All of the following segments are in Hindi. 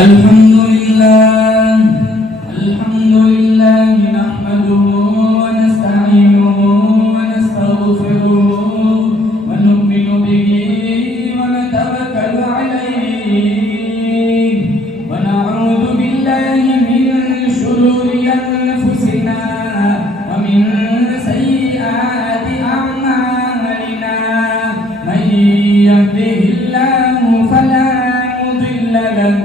अल्हम्दुलिल्लाह अल्हम्दुलिल्लाह नहमदुहु व नस्तईनुहु व नस्तगफिरुहु व नु'मिनु बिही व नतवक्कलु अलैहि व नऊज़ु बिल्लाहि मिन शुरूरि अनफुसिना व मिन सय्यिआति अअमालिना मन यहदिहिल्लाहु फला मुदिल्ल लहु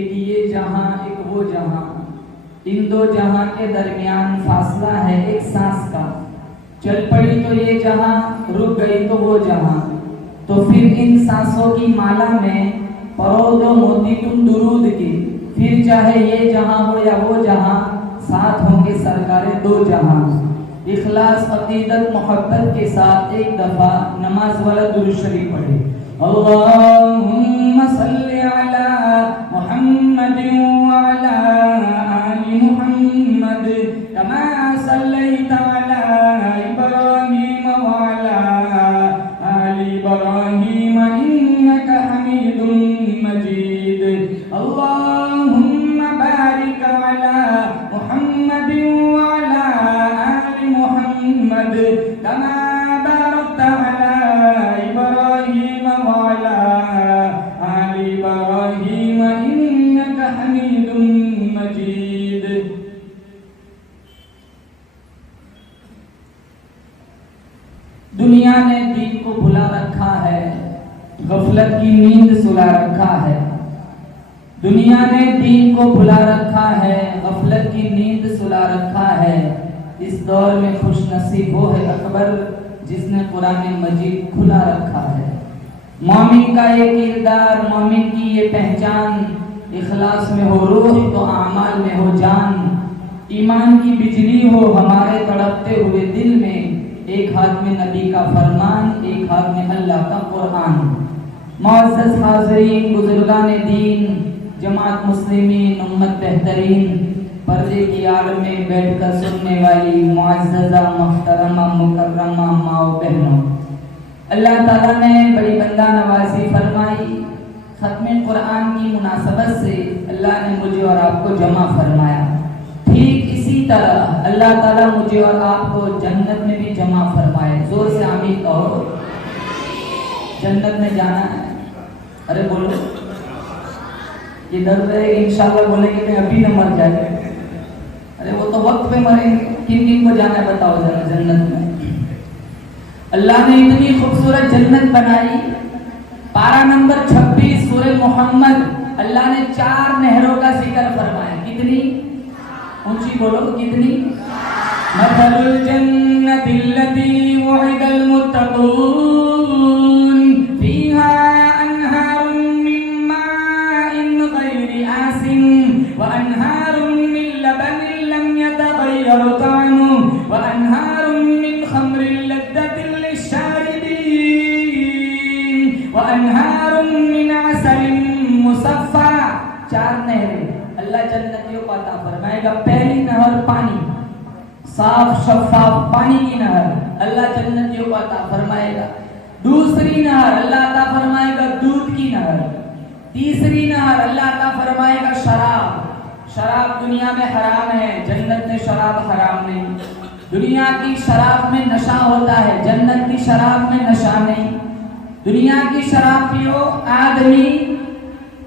एक ये जहां एक वो जहां इन दो जहां के दरमियान फासला है एक सांस का चल पड़ी तो ये जहां रुक गई तो वो जहां तो फिर इन सांसों की माला में परो दो मोती तुम दुरूद की फिर चाहे ये जहां हो या वो जहां साथ होंगे सरकारें दो जहां इखलास अकीदत मोहब्बत के साथ एक दफा नमाज वाला दुरूद शरीफ पढ़े अल्लाहुम्मा सल्ली अला मुहम्मद व अला आलि मुहम्मद कमा सल्लैता अला इब्राहीम व अला आलि इब्राहीम इन्नका हमीदुम मजीद अल्लाहुम्मा बारिक अला मुहम्मद व अला आलि मुहम्मद कमा बारकता अला इब्राहीम व अला आलि इब्राहीम इन्नका हमीदुम मजीद। दुनिया ने दीन को भुला रखा है, गफलत की नींद सुला रखा है। दुनिया ने दीन को भुला रखा है, गफलत की नींद सुला रखा है। इस दौर में खुश नसीब वो है अकबर जिसने कुरान मजीद खुला रखा है। मोमिन का ये किरदार, मोमिन की ये पहचान, इखलास में हो रूह तो आमाल में हो जान। ईमान की बिजली हो हमारे तड़पते हुए दिल में, एक हाथ में नबी का फरमान, एक हाथ में अल्लाह का कुरान। मुअज़्ज़ज़ हाज़रीन, बुजुर्गान दीन, जमात मुस्लिमीन, उम्मत बेहतरीन, पर्दे की आड़ में बैठकर सुनने वाली मुअज़्ज़ज़ा मुहतरमा मुकर्रमा माओ बहनों, अल्लाह ताला ने बड़ी बंदा नवाजी फरमाई। खत्म कुरान की मुनासबत से अल्लाह ने मुझे और आपको जमा फरमाया। ठीक इसी तरह अल्लाह ताला मुझे और आपको जन्नत में भी जमा फरमाए। जोर से आमीन कहो। जन्नत में जाना है, अरे बोलो। कि डर रहे इंशाल्लाह बोले कि मैं अभी न मर जाए। अरे वो तो वक्त पे मरेंगे। किन किन को जाना है बताओ जरा जन्नत में। अल्लाह ने इतनी खूबसूरत जन्नत बनाई। पारा नंबर 26 सूरह मोहम्मद, अल्लाह ने 4 नहरों का जिक्र फरमाया। कितनी? ऊंची बोलो, कितनी? मथलुल जन्नतिल्लती वुइदल मुत्तकून फीहा अनहारुम मिन माइन गैरि आसिन व अनहारुम मिन लबनिन लम यतगय्यर तअमुहु व अनहारुम मिन खम्रिन लद्दतिन लिश्शारिबीन व अनहारुम मिन असलिन मुसफ़्फ़ा। 4 नहरें अल्लाह जन्नतियों को अता फरमाएगा। पहली नहर पानी, साफ शफाफ पानी की नहर अल्लाह जन्नतियों को अता फरमाएगा। दूसरी नहर अल्लाह अता फरमाएगा दूध की नहर। तीसरी नहर अल्लाह अता फरमाएगा शराब। शराब दुनिया में हराम है, जन्नत में शराब हराम नहीं। दुनिया की शराब में नशा होता है, जन्नत की शराब में नशा नहीं। दुनिया की शराब पियो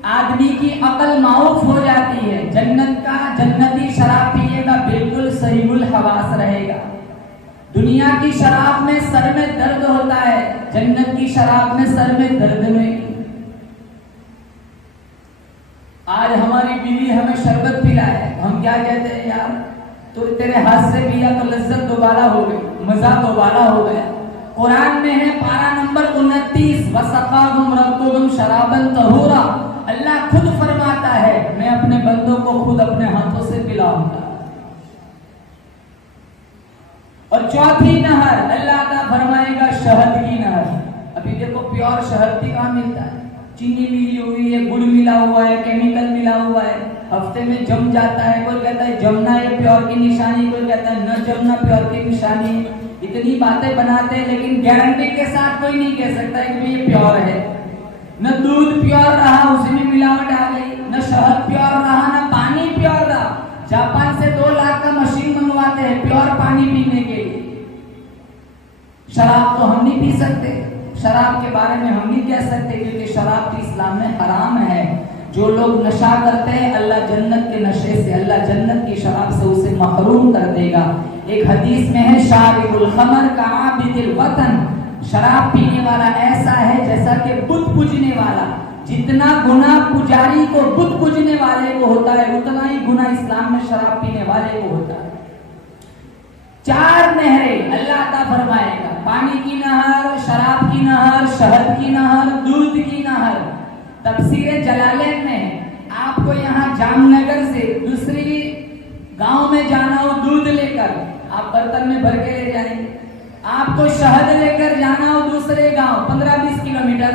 आदमी की अकल माऊफ हो जाती है। जन्नती शराब पिएगा बिल्कुल सहीहुल हवास रहेगा। दुनिया की शराब में सर में दर्द होता है, जन्नत की शराब में सर में दर्द नहीं। आज हमारी बीवी हमें शरबत पिलाए, हम क्या कहते हैं, यार तो तेरे हाथ से पिया तो लज्जत दोबारा हो गई, मजा दोबारा हो गया। कुरान में है पारा नंबर 29, वसक़ाहुम रब्बुहुम शराबन तहूरा। अल्लाह खुद फरमाता है मैं अपने बंदों को खुद अपने हाथों से पिलाऊंगा। और चौथी नहर अल्लाह का फरमाएगा शहद की नहर। अभी देखो प्योर शहद भी कहाँ मिलता है? चीनी मिली हुई है, गुड़ मिला हुआ है, केमिकल मिला हुआ है, हफ्ते में जम जाता है। कोई कहता है जमना ये प्योर की निशानी, कोई कहता है न जमना प्योर की निशानी। इतनी बातें बनाते हैं लेकिन गारंटी के साथ कोई नहीं कह सकता है कि ये प्योर है। न दूध प्योर रहा, उसमें मिलावट आ गई, न शहद प्योर रहा, न पानी प्योर रहा। जापान से 2 लाख का मशीन मंगवाते हैं प्योर पानी पीने के लिए। शराब तो हम नहीं पी सकते, शराब के बारे में हम नहीं कह सकते क्योंकि शराब तो इस्लाम में हराम है। जो लोग नशा करते हैं अल्लाह जन्नत के नशे से, अल्लाह जन्नत की शराब से उसे महरूम कर देगा। एक हदीस में है शारिबुल खमर का आबिदिल वतन, शराब पीने वाला ऐसा है जैसा कि बुत पूजने वाला। जितना गुनाह पुजारी को बुत पूजने वाले को होता है उतना ही गुनाह इस्लाम में शराब पीने वाले को होता है। 4 नहरें अल्लाह अता फरमाएगा, पानी की नहर, शराब की नहर, शहद की नहर, दूध की नहर। तफसीर जलालैन में आपको यहाँ जामनगर से दूसरी गांव में जाना हो दूध लेकर, आप बर्तन में भर के ले जाएंगे। आपको शहद लेकर जाना हो दूसरे गांव 15-20 किलोमीटर,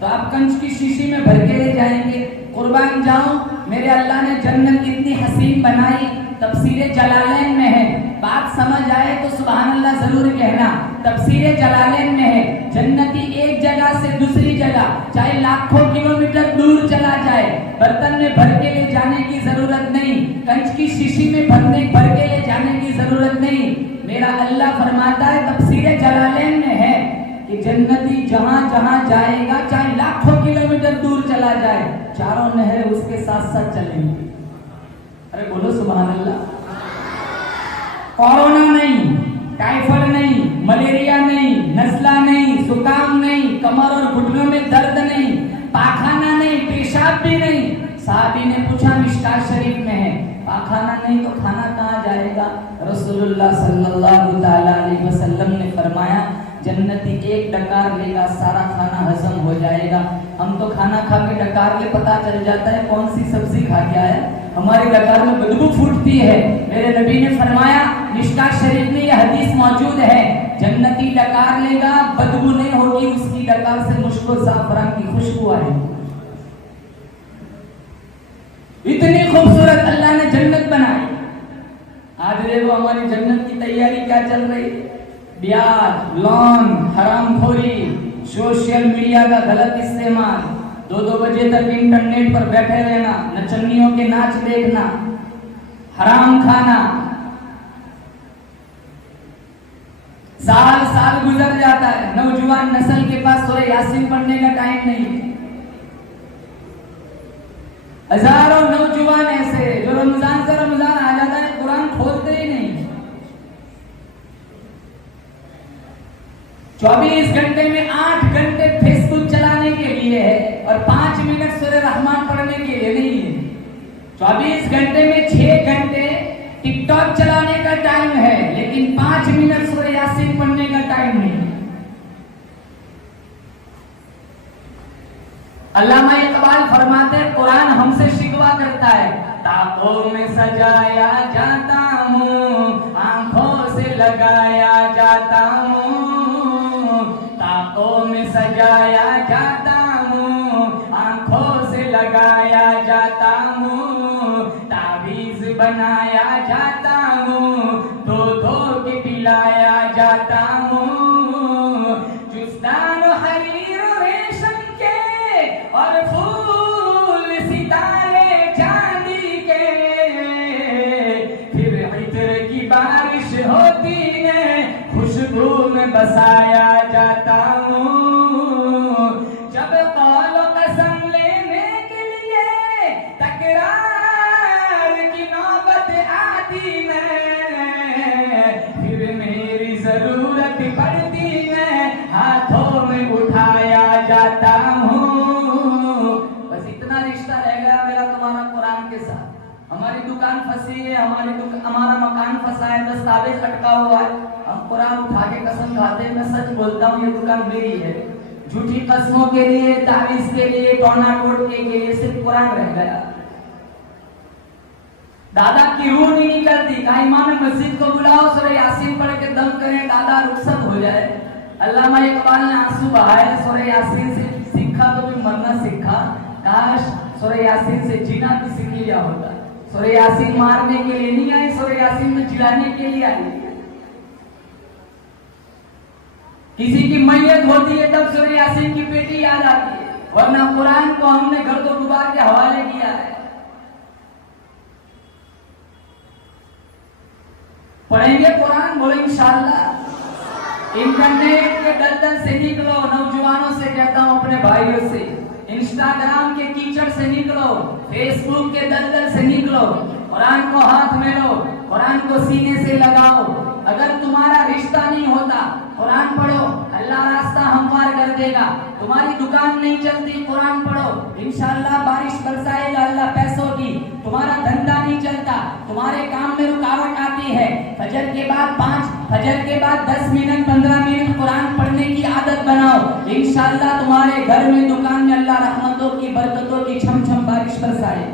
तो आप कंच की शीशी में भर के ले जाएंगे। कुर्बान जाऊं, मेरे अल्लाह ने जन्नत इतनी हसीन बनाई। तफसीर जलालैन में है, बात समझ आए तो सुभान अल्लाह जरूर कहना। तफसीर जलालैन में है जन्नती एक जगह से दूसरी जगह चाहे लाखों किलोमीटर दूर चला जाए, बर्तन में भर के ले जाने की जरूरत नहीं, कंच की शीशी में भर के ले जाने की जरूरत नहीं। मेरा अल्लाह फरमाता है तफसीर जलालैन में है कि जन्नती जहां जहां जाएगा चाहे लाखों किलोमीटर दूर चला जाए, 4 नहरें उसके साथ साथ चलेंगी। अरे बोलो सुभान अल्लाह। कोरोना नहीं, टाइफाइड नहीं, मलेरिया नहीं, नजला नहीं, जुकाम नहीं, कमर और घुटनों में दर्द नहीं, पाखाना नहीं, पेशाब भी नहीं। साहबी ने पूछा मिशकात शरीफ में है, पाखाना नहीं तो खाना कहाँ जाएगा? रसूलुल्लाह सल्लल्लाहु अलैहि वसल्लम ने फरमाया जन्नती एक डकार लेगा सारा खाना हजम हो जाएगा। हम तो खाना खा के डकार ले पता चल जाता है कौन सी सब्जी खा के आया, हमारे डकार में बदबू फूटती है। मेरे नबी ने फरमाया मिशकात शरीफ में यह हदीस मौजूद है, जन्नती डकार लेगा बदबू नहीं होगी, उसकी डकार से मुश्को ज़ाफ़रान की खुशबू आएगी। इतनी खूबसूरत अल्लाह ने जन्नत बनाई। आज देखो हमारी जन्नत की तैयारी क्या चल रही है, ब्याज, लोन, हरामखोरी, सोशल मीडिया का गलत इस्तेमाल, 2-2 बजे तक इंटरनेट पर बैठे रहना, नचनियों के नाच देखना, हराम खाना। साल गुजर जाता है, नौजवान नस्ल के पास सूरह यासीन पढ़ने का टाइम नहीं है। हजारों नौजवान ऐसे जो रमजान से रमजान आ जाता है कुरान खोलते ही नहीं। 24 घंटे में 8 घंटे फेसबुक चलाने के लिए है और 5 मिनट सूरह रहमान पढ़ने के लिए नहीं है। 24 घंटे में 6 घंटे टिकटॉक चलाने का टाइम है, लेकिन 5 मिनट सूरह यासीन पढ़ने का टाइम नहीं। अल्लामा इकबाल फरमाते हैं कुरान हमसे शिकवा करता है, ताकों में सजाया जाता हूँ, आंखों से लगाया जाता हूँ, ताकों में सजाया जाता हूँ, आंखों से लगाया जाता हूँ, ताबीज बनाया जाता हूँ, धो धो के पिलाया जाता हूँ, जुस्तान हरीर रेशम के और फूल सितारे चांदी के, फिर इत्र की बारिश होती है, खुशबू में बसाया जाता हूँ, जब कौल कसम लेने के लिए तकरार की नौबत आती है, फिर मेरी जरूरत पड़ती है, हाथों में उठाया जाता हूँ। बस इतना रिश्ता रह गया मेरा तुम्हारा कुरान के साथ। हमारी दुकान फंसी है, हमारा मकान फंसा है, दस्तावेज अटका हुआ है, हम कुरान उठा के कसम खाते हैं, मैं सच बोलता हूँ ये दुकान मेरी है। झूठी कसमों के लिए, तावीज के लिए, टोना टोटके के लिए सिर्फ कुरान रह गया। दादा की रूह नहीं निकलती, कहा इमाम मस्जिद को बुलाओ, सूरह यासीन पढ़ के दम करें, दादा रुखसत हो जाए। अल्लामा इकबाल ने आंसू बहाए, सूरह यासीन से सीखा तो भी मरना सीखा, काश सूरह यासीन से जीना भी सीख लिया होता। सूरह यासीन मारने के लिए नहीं आई, सूरह यासीन में जिलाने के लिए आई। किसी की मैयत होती है तब सूरह यासीन की पेटी याद आती है, वरना कुरान को हमने घर तो गुबार के हवाले किया है। पढ़ेंगे कुरान, बोले इंशाअल्लाह। इंटरनेट के दलदल से निकलो, नौजवानों से कहता हूं, अपने भाइयों से, इंस्टाग्राम के कीचड़ से निकलो, फेसबुक के दलदल से निकलो, कुरान को हाथ में लो, कुरान को सीने से लगाओ। अगर तुम्हारा रिश्ता नहीं होता, कुरान पढ़ो, अल्लाह रास्ता हमवार कर देगा। तुम्हारी दुकान नहीं चलती, कुरान पढ़ो, इंशाअल्लाह बारिश बरसाएगा अल्लाह पैसों की। तुम्हारा धंधा नहीं चलता, तुम्हारे काम में रुकावट आती है, फजर के बाद 5, फजर के बाद 10 मिनट 15 मिनट कुरान पढ़ने की आदत बनाओ, इंशाअल्लाह तुम्हारे घर में, दुकान में अल्लाह रहमतों की, बरकतों की छम छम बारिश बरसाए।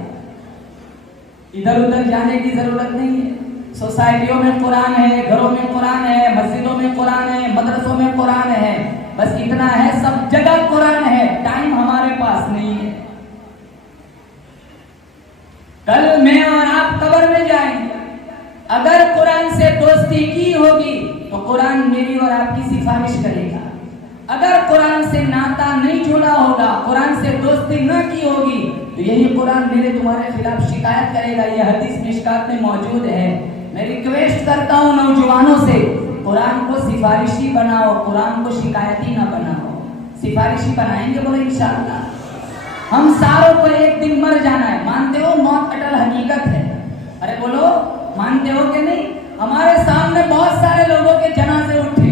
इधर उधर जाने की जरूरत नहीं है। सोसाइटियों में कुरान है, घरों में कुरान है, मस्जिदों में कुरान है, मदरसों में कुरान है, बस इतना है, सब जगह कुरान है, टाइम हमारे पास नहीं है। कल मैं और आप कब्र में जाएंगे, अगर कुरान से दोस्ती की होगी तो कुरान मेरी और आपकी सिफारिश करेगा। अगर कुरान से नाता नहीं जोड़ा होगा, कुरान से दोस्ती न की होगी, तो यही कुरान मेरे तुम्हारे खिलाफ शिकायत करेगा। यह हदीस मिशकात में मौजूद है। मैं रिक्वेस्ट करता हूँ नौजवानों से, कुरान को सिफारिशी बनाओ, कुरान को शिकायती ना बनाओ। सिफारिशी बनाएंगे, बोले इंशाअल्लाह। हम सारों को एक दिन मर जाना है, मानते हो? मौत अटल हकीकत है। अरे बोलो, मानते हो कि नहीं? हमारे सामने बहुत सारे लोगों के जनाजे उठे,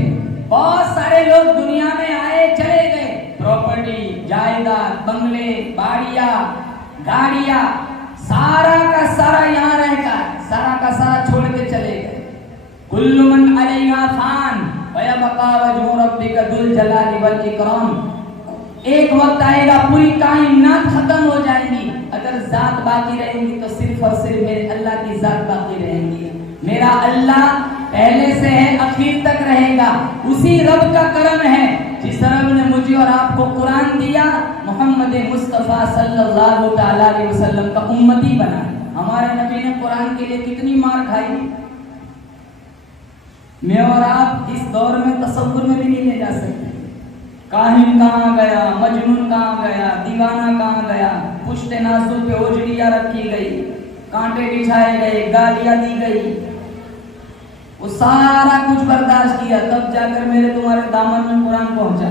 बहुत सारे लोग दुनिया में आए चले गए, प्रॉपर्टी, जायदाद, बंगले, बाड़िया, गाड़िया, सारा का सारा यहाँ रहकर सारा का सारा छोड़ के चले गए। कुल्लु मन अलैहा फान व यबका वजहु रब्बिका दुल जलाली वल इकराम। एक वक्त आएगा पूरी कायनात खत्म हो जाएंगी, अगर जात बाकी रहेंगी तो सिर्फ और सिर्फ मेरे अल्लाह की जात बाकी रहेंगी। मेरा अल्लाह पहले से है, आखिर तक रहेगा। उसी रब का करम है जिस रब ने मुझे और आपको कुरान दिया, मोहम्मद मुस्तफा सल्लल्लाहु अलैहि वसल्लम का उम्मती बना। हमारे नबी ने कुरान के लिए कितनी मार खाई, मैं और आप इस दौर में तसव्वुर में भी नहीं ले जा सकते। काहिन कहाँ गया, मजनून कहाँ गया, दीवाना कहाँ गया, पुश्ते नाज़ुक पे ओजड़ियाँ रखी गई, कांटे बिछाए गए, गालियाँ दी गई, वो सारा कुछ बर्दाश्त किया, तब जाकर मेरे तुम्हारे दामन में कुरान पहुंचा।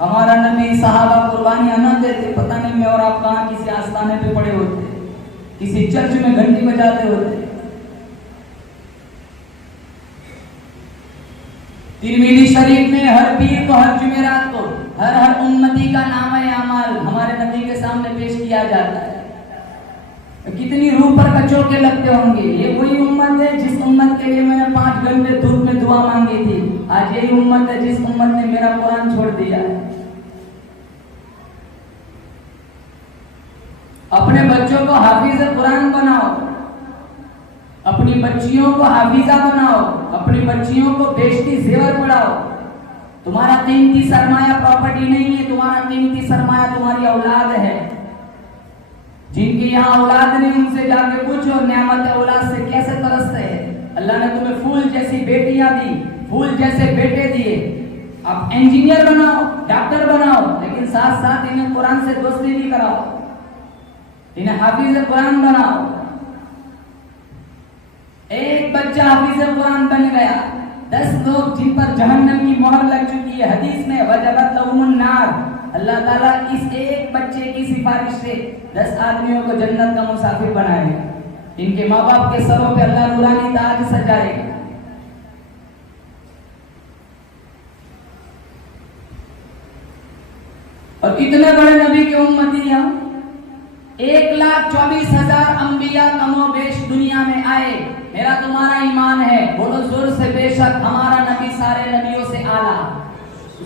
हमारा नबी सहाबा कुर्बानियां न देते, पता नहीं मैं और आप कहाँ किसी आस्थाने पे पड़े होते, किसी चर्च में घंटी बजाते होते। तिरमिज़ी शरीफ में हर पीर को, हर जुमेरात को, हर उम्मती का नाम है अमाल हमारे नबी के सामने पेश किया जाता है। कितनी रूह पर कचो के लगते होंगे। ये वही उम्मत है जिस उम्मत के लिए मैंने 5 घंटे धूप में दुआ मांगी थी। आज यही उम्मत है जिस उम्मत ने मेरा कुरान छोड़ दिया है। अपने बच्चों को हाफिज कुरान बनाओ, अपनी बच्चियों को हाफिजा बनाओ, अपनी बच्चियों को बेशती जेवर पढ़ाओ। तुम्हारा कीमती सरमाया प्रॉपर्टी नहीं है, तुम्हारा कीमती सरमाया तुम्हारी औलाद है। जिनके यहाँ औलाद नहीं उनसे जाके पूछो नेमत औलाद से कैसे तरसते हैं। अल्लाह ने तुम्हें फूल जैसी बेटियां दी, फूल जैसे बेटे दिए। आप इंजीनियर बनाओ, डॉक्टर बनाओ, लेकिन साथ साथ इन्हें कुरान से दोस्ती भी कराओ, इन्हें हाफिज कुरान बनाओ। एक बच्चा हाफिज कुरान बन गया, 10 लोग जिन पर जहन्नम की मोहर लग चुकी है। हदीस में वजबत लहुमुन नार, अल्लाह ताला इस एक बच्चे की सिफारिश से 10 आदमियों को जन्नत का मुसाफिर बनाएगा। इनके माँ बाप के सरों पे अल्लाह नूरानी ताज सजाएगा। और इतने बड़े नबी के उम्मती हम 1,24,000 अंबिया कमोबेश दुनिया में आए। मेरा तुम्हारा ईमान है, बोलो जोर से बेशक हमारा नबी सारे नबियों से आला।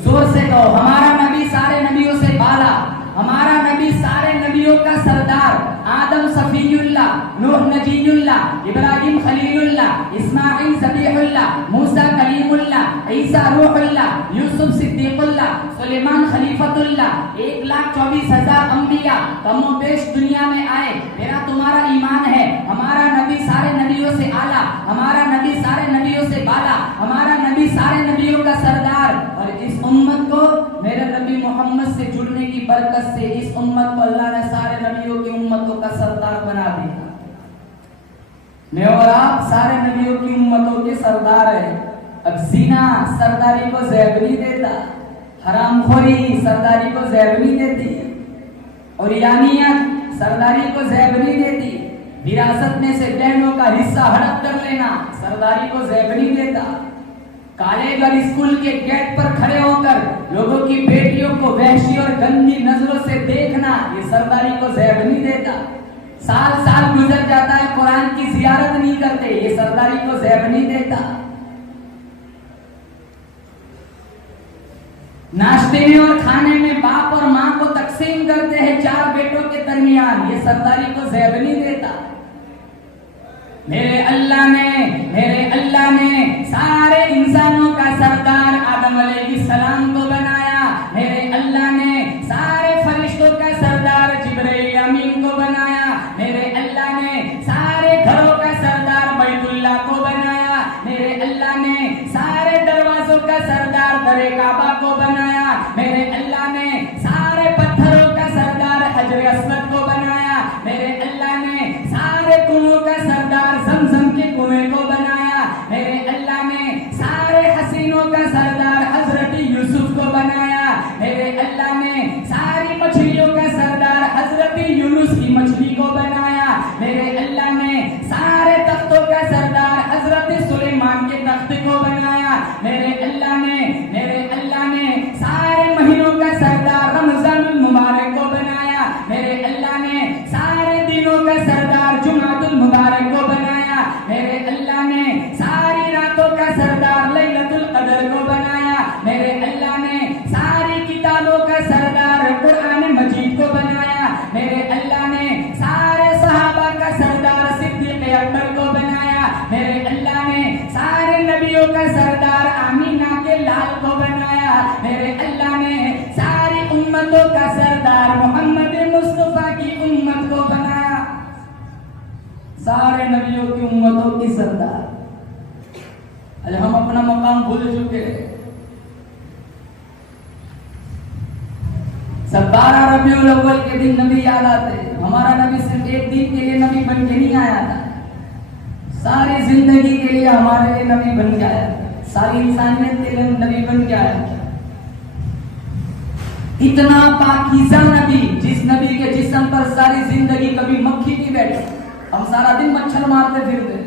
जोर से कहो हमारा नबी सारे नबियों से बाला, हमारा नबी सारे नबियों का सरदार। आदम सफीयुल्लाह, नूह नजीयुल्लाह, इब्राहिम खलीलुल्लाह, इस्माइल ज़बीहुल्लाह, मूसा कलीमुल्लाह, ईसा रूहुल्लाह, यूसुफ सिद्दीकुल्लाह, सुलेमान खलीफतुल्लाह। 1,24,000 अंबिया कमोबेश दुनिया में आए। मेरा तुम्हारा ईमान है, हमारा नबी सारे नबियों से आला, हमारा नबी सारे नबियों से बाला, हमारा नबी सारे नबियों का सरदार। और इस उम्मत को मेरे नबी मोहम्मद से जुड़ने की बरकत से इस उम्मत को अल्लाह ने सारे नबियों की उम्मतों का सरदार बना दिया। मैं और आप सारे नबियों की उम्मतों के सरदार है। अब ज़िना सरदारी को ज़ैब नहीं देता, हरामखोरी सरदारी को ज़ैब नहीं देती, और यानियत सरदारी को ज़ैब नहीं देती। विरासत में से बहनों का हिस्सा हड़प कर लेना सरदारी को ज़ैब नहीं देता। कालेगढ़ स्कूल के गेट पर खड़े होकर लोगों की बेटियों को वहशी और गंदी नजरों से देखना ये सरदारी को ज़ैब नहीं देता। साल साल गुजर जाता है, कुरान की जियारत नहीं करते, ये सरदारी को ज़ैब नहीं देता। नाश्ते में और खाने में बाप और माँ को तकसीम करते हैं 4 बेटों के दरमियान, ये सरदारी को ज़ैब नहीं देता। मेरे अल्लाह ने सारे इंसानों का सरदार आदम अलैहिस्सलाम को बनाया। मेरे अल्लाह ने सारे फरिश्तों का सरदार जिब्राइल अमीन को बनाया। मेरे अल्लाह ने सारे घरों का सरदार बैतुल्लाह को बनाया। मेरे अल्लाह ने सारे दरवाजों का सरदार दरे काबा को बनाया। मेरे अल्लाह ने सारे पत्थरों का सरदार हजर अस्वद को बनाया। मेरे अल्लाह ने सारे कुओं का सरदार ज़मज़म के कुएं को बनाया। मेरे अल्लाह ने सारे हसीनों का सरदार हजरत यूसुफ को बनाया। मेरे अल्लाह ने सारी मछलियों का सरदार हजरत यूनुस की मछली को बनाया। मेरे अल्लाह ने सारे तख्तों का सरदार हजरत सुलेमान के तख्त को बनाया। मेरे अल्लाह ने सारे महीनों का सरदार रमजानुल मुबारक को बनाया। मेरे अल्लाह ने सारे दिनों का सरदार जुमातुल मुबारक को बनाया। मेरे अल्लाह ने सारी रातों का सरदार लैलतुल कदर को बनाया। मेरे अल्लाह ने सारी किताबों का सरदार कुरान मजीद को बनाया। मेरे अल्लाह ने सारे सहाबा का सरदार सिद्दीक़ अकबर को बनाया। मेरे अल्लाह ने सारे नबियों का सरदार आमीना के लाल को बनाया। मेरे अल्लाह ने सारी उम्मतों का सरदार मोहम्मद मुस्तफा की उम्मत को बनाया। सारे नबियों की उम्मतों की सरदार। आज हम अपना मकाम भूल चुके हैं। सब 12 रबीउल अव्वल के दिन नबी याद आते। हमारा नबी सिर्फ एक दिन के लिए नबी बन के नहीं आया था, सारी जिंदगी के लिए हमारे लिए नबी बन के आया था, सारी इंसानियत के लिए नबी बन के आया था। इतना पाकीज़ा नबी, जिस नबी के जिस्म पर सारी जिंदगी कभी मक्खी नहीं बैठी, हम सारा दिन मच्छर मारते फिरते।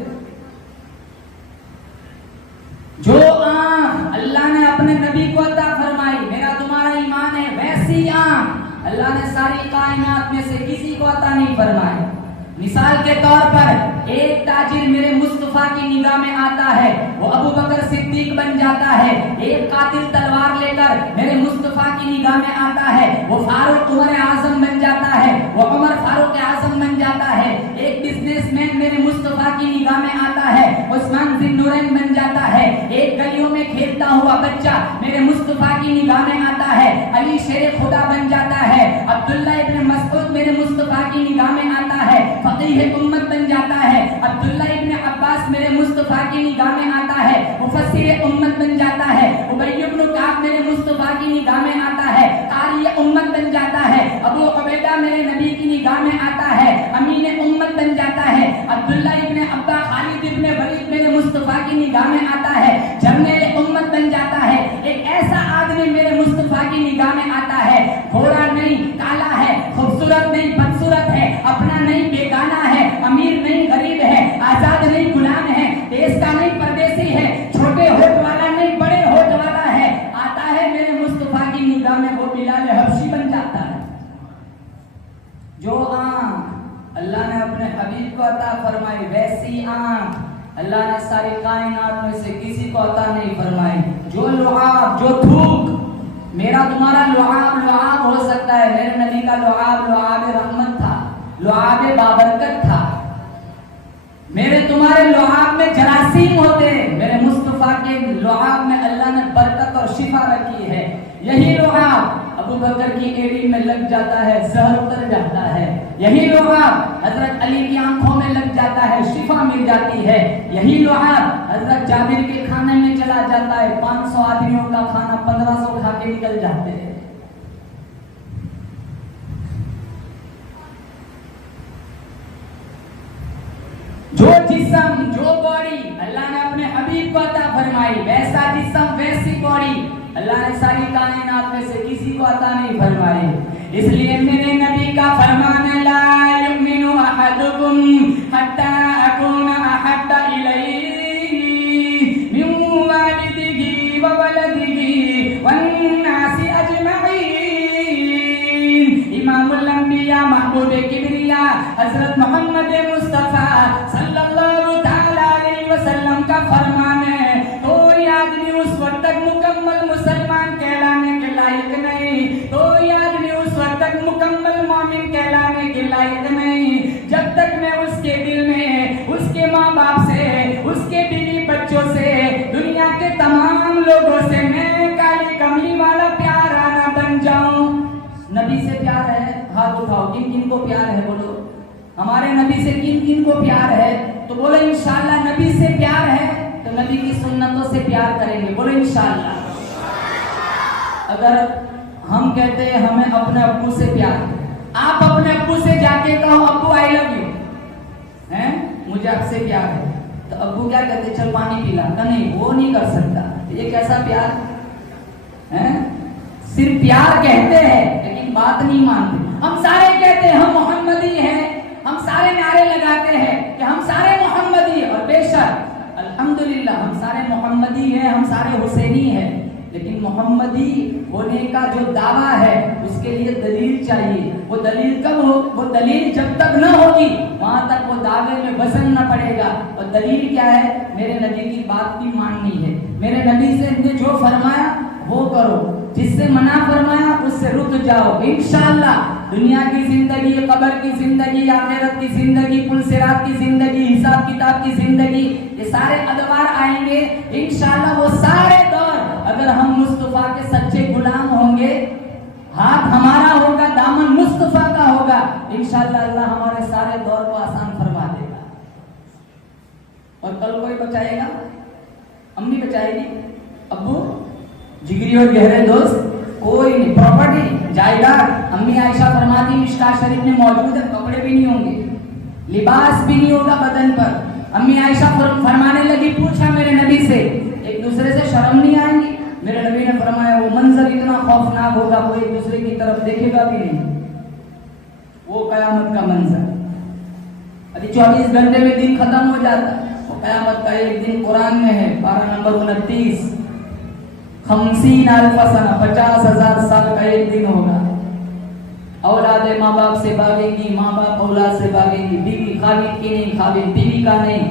जो आंख अल्लाह ने अपने नबी को अता फरमाई, मेरा तुम्हारा ईमान है, वैसी आंख अल्लाह ने सारी कायनात में से किसी को अता नहीं फरमाई। मिसाल के तौर पर एक ताजिर मेरे मुस्तफा की निगाह में आता है, वो अबू बकर सिद्दीक बन जाता है। एक कातिल तलवार लेकर मेरे मुस्तफा की निगाह में आता है, वो फारूक उमर आजम बन जाता है, वो उमर फारूक आजम बन जाता है। एक बिजनेसमैन मेरे मुस्तफा की निगाह में आता है, उस्मान जिन्नुरैन बन जाता है। एक गलियों में खेलता हुआ बच्चा मेरे मुस्तफा की निगाह में आता है, अली शेर खुदा बन जाता है। अब्दुल्ला इब्न मसऊद मेरे मुस्तफा की निगाह में आता है, फकीह उम्मत बन जाता है। अब्दुल्ला इब्न अब्बास मेरे मुस्तफा की निगाह में आता है, मुफस्सिर उम्मत बन जाता है। उबय इब्न काब मेरे मुस्तफा की निगाह में आता है, कारी उम्मत बन जाता है। अबू उबैदा मेरे नबी की निगाह में आता है, अमीन उम्मत बन जाता है। अब्दुल्ला इब्न अब्बा खालिद इब्न वलीद मेरे मुस्तफा की निगाह में आता है, जर्नैल उम्मत बन जाता है। एक ऐसा आदमी मेरे मुस्तफा की निगाह में आता है, घोड़ा नहीं काला है, खूबसूरत नहीं बदसूरत है, अपना नहीं बेगाना है, अमीर नहीं गरीब है, आजाद नहीं गुलाम है, देश का नहीं परदेसी है, छोटे होठ वाला नहीं बड़े होठ वाला है। आता है मेरे मुस्तफा की निगाह में, वो बिलाल हबशी बन जाता है। जो आंख अल्लाह ने अपने हबीब को अता फरमाई, वैसी आंख अल्लाह ने सारी कायनात में से किसी को अता नहीं फरमाई। जो लुआब, जो थूक, मेरा तुम्हारा लुआब हो सकता है, मेरे नबी का लुआब रहमत था, लुआब बाबरकत था। मेरे तुम्हारे लुआब में जरासीम होते, मेरे मुस्तफा के लुआब में अल्लाह ने बरकत और शिफा रखी है। यही लुआब अबू बकर की एड़ी में लग जाता है, जहर उतर जाता है। यही लुआब हजरत अली की आंखों में लग जाता है, शिफा मिल जाती है। यही लुआब हजरत जाबिर के खाने में चला जाता है, 500 आदमियों का खाना 1500 खा के निकल जाते हैं। जो जिस्म, जो बॉडी अल्लाह ने अपने हबीब को अता फरमाई, वैसा जिस्म वैसी बॉडी अल्लाह ने सारी कायनात में से किसी को अता नहीं फरमाई। इसलिए मेरे नबी का फरमान है, ला युमिनु अहदुकुम हत्ता अकूना अहब्बा इलैहि मिन वालिदिही व वलदिही वन्नासी अजमईन। इमामुल अंबिया महबूब किबरिया हजरत मोहम्मद मुस्तफा सल्लल्लाहु तआला अलैहि वसल्लम का फरमान है, कोई आदमी उस वक्त तक मुकम्मल मुसलमान कहलाने के लायक नहीं, कोई आदमी उस वक्त तक मुकम्मल मोमिन कहलाने के लायक नहीं, जब तक मैं उसके दिल में उसके माँ बाप से, उसके बीवी बच्चों से, दुनिया के तमाम लोगों से मैं काली कमली वाला प्यार आना बन जाऊं। नबी से प्यार है, हाथ उठाओ, किन किन को प्यार है बोलो। हमारे नबी से किन किन को प्यार है तो बोलो इंशाअल्लाह। नबी से प्यार है तो नबी की सुन्नतों से प्यार करेंगे, बोलो इंशाअल्लाह। अगर हम कहते हैं हमें अपने अब्बू से प्यार, आप अपने अब्बू से जाके कहो अब्बू आई लव यू, हैं मुझे आपसे प्यार है, तो अब्बू क्या कहते, चल पानी पिला, नहीं वो नहीं कर सकता। ये कैसा प्यार है? सिर्फ प्यार कहते हैं लेकिन बात नहीं मानते। हम सारे कहते हैं हम मोहम्मदी हैं, हम सारे नारे लगाते हैं कि हम सारे मोहम्मदी, और बेशक अल्हम्दुलिल्लाह हम सारे मोहम्मदी हैं, हम सारे हुसैनी हैं, लेकिन मोहम्मदी होने का जो दावा है उसके लिए दलील चाहिए। वो दलील कब हो? वो दलील जब तक न होगी वहां तक वो दावे में वजन न पड़ेगा। और दलील क्या है? मेरे नबी की बात भी माननी है, मेरे नबी से ने जो फरमाया वो करो, जिससे मना फरमाया उससे रुक जाओ। इंशाअल्लाह दुनिया की जिंदगी, कब्र की जिंदगी, आखिरत की जिंदगी, पुल सिरात की जिंदगी, हिसाब किताब की जिंदगी, ये सारे अदवार आएंगे इंशाअल्लाह। वो सारे दौर अगर हम मुस्तफा के सच्चे गुलाम होंगे, हाथ हमारा होगा, दामन मुस्तफा का होगा, इंशाअल्लाह अल्लाह हमारे सारे दौर को आसान फरमा देगा। और कल कोई बचाएगा? अम्मी बचाएगी, अब्बू, जिगरी और गहरे दोस्त कोई नहीं, प्रॉपर्टी जायदाद। अम्मी आयशा फरमाती मिशकात शरीफ में मौजूद है, कपड़े भी नहीं होंगे, लिबास भी नहीं होगा बदन पर। अम्मी आयशा फरमाने लगी, पूछा मेरे नबी से, एक दूसरे से शर्म नहीं आएंगी? मेरे नबी ने फरमाया वो मंजर इतना खौफनाक होगा, वो एक दूसरे की तरफ देखेगा भी नहीं, वो कयामत का मंजर। अभी 24 घंटे में दिन खत्म हो जाता है, वो कयामत का एक दिन कुरान में है, पारा नंबर 29, 50,000 सना, 50,000 साल का एक दिन होगा। औलादे माँ बाप से भागेगी, माँ बाप औलाद से भागेगी, बीवी खालिद की नहीं, खालिद बीवी का नहीं।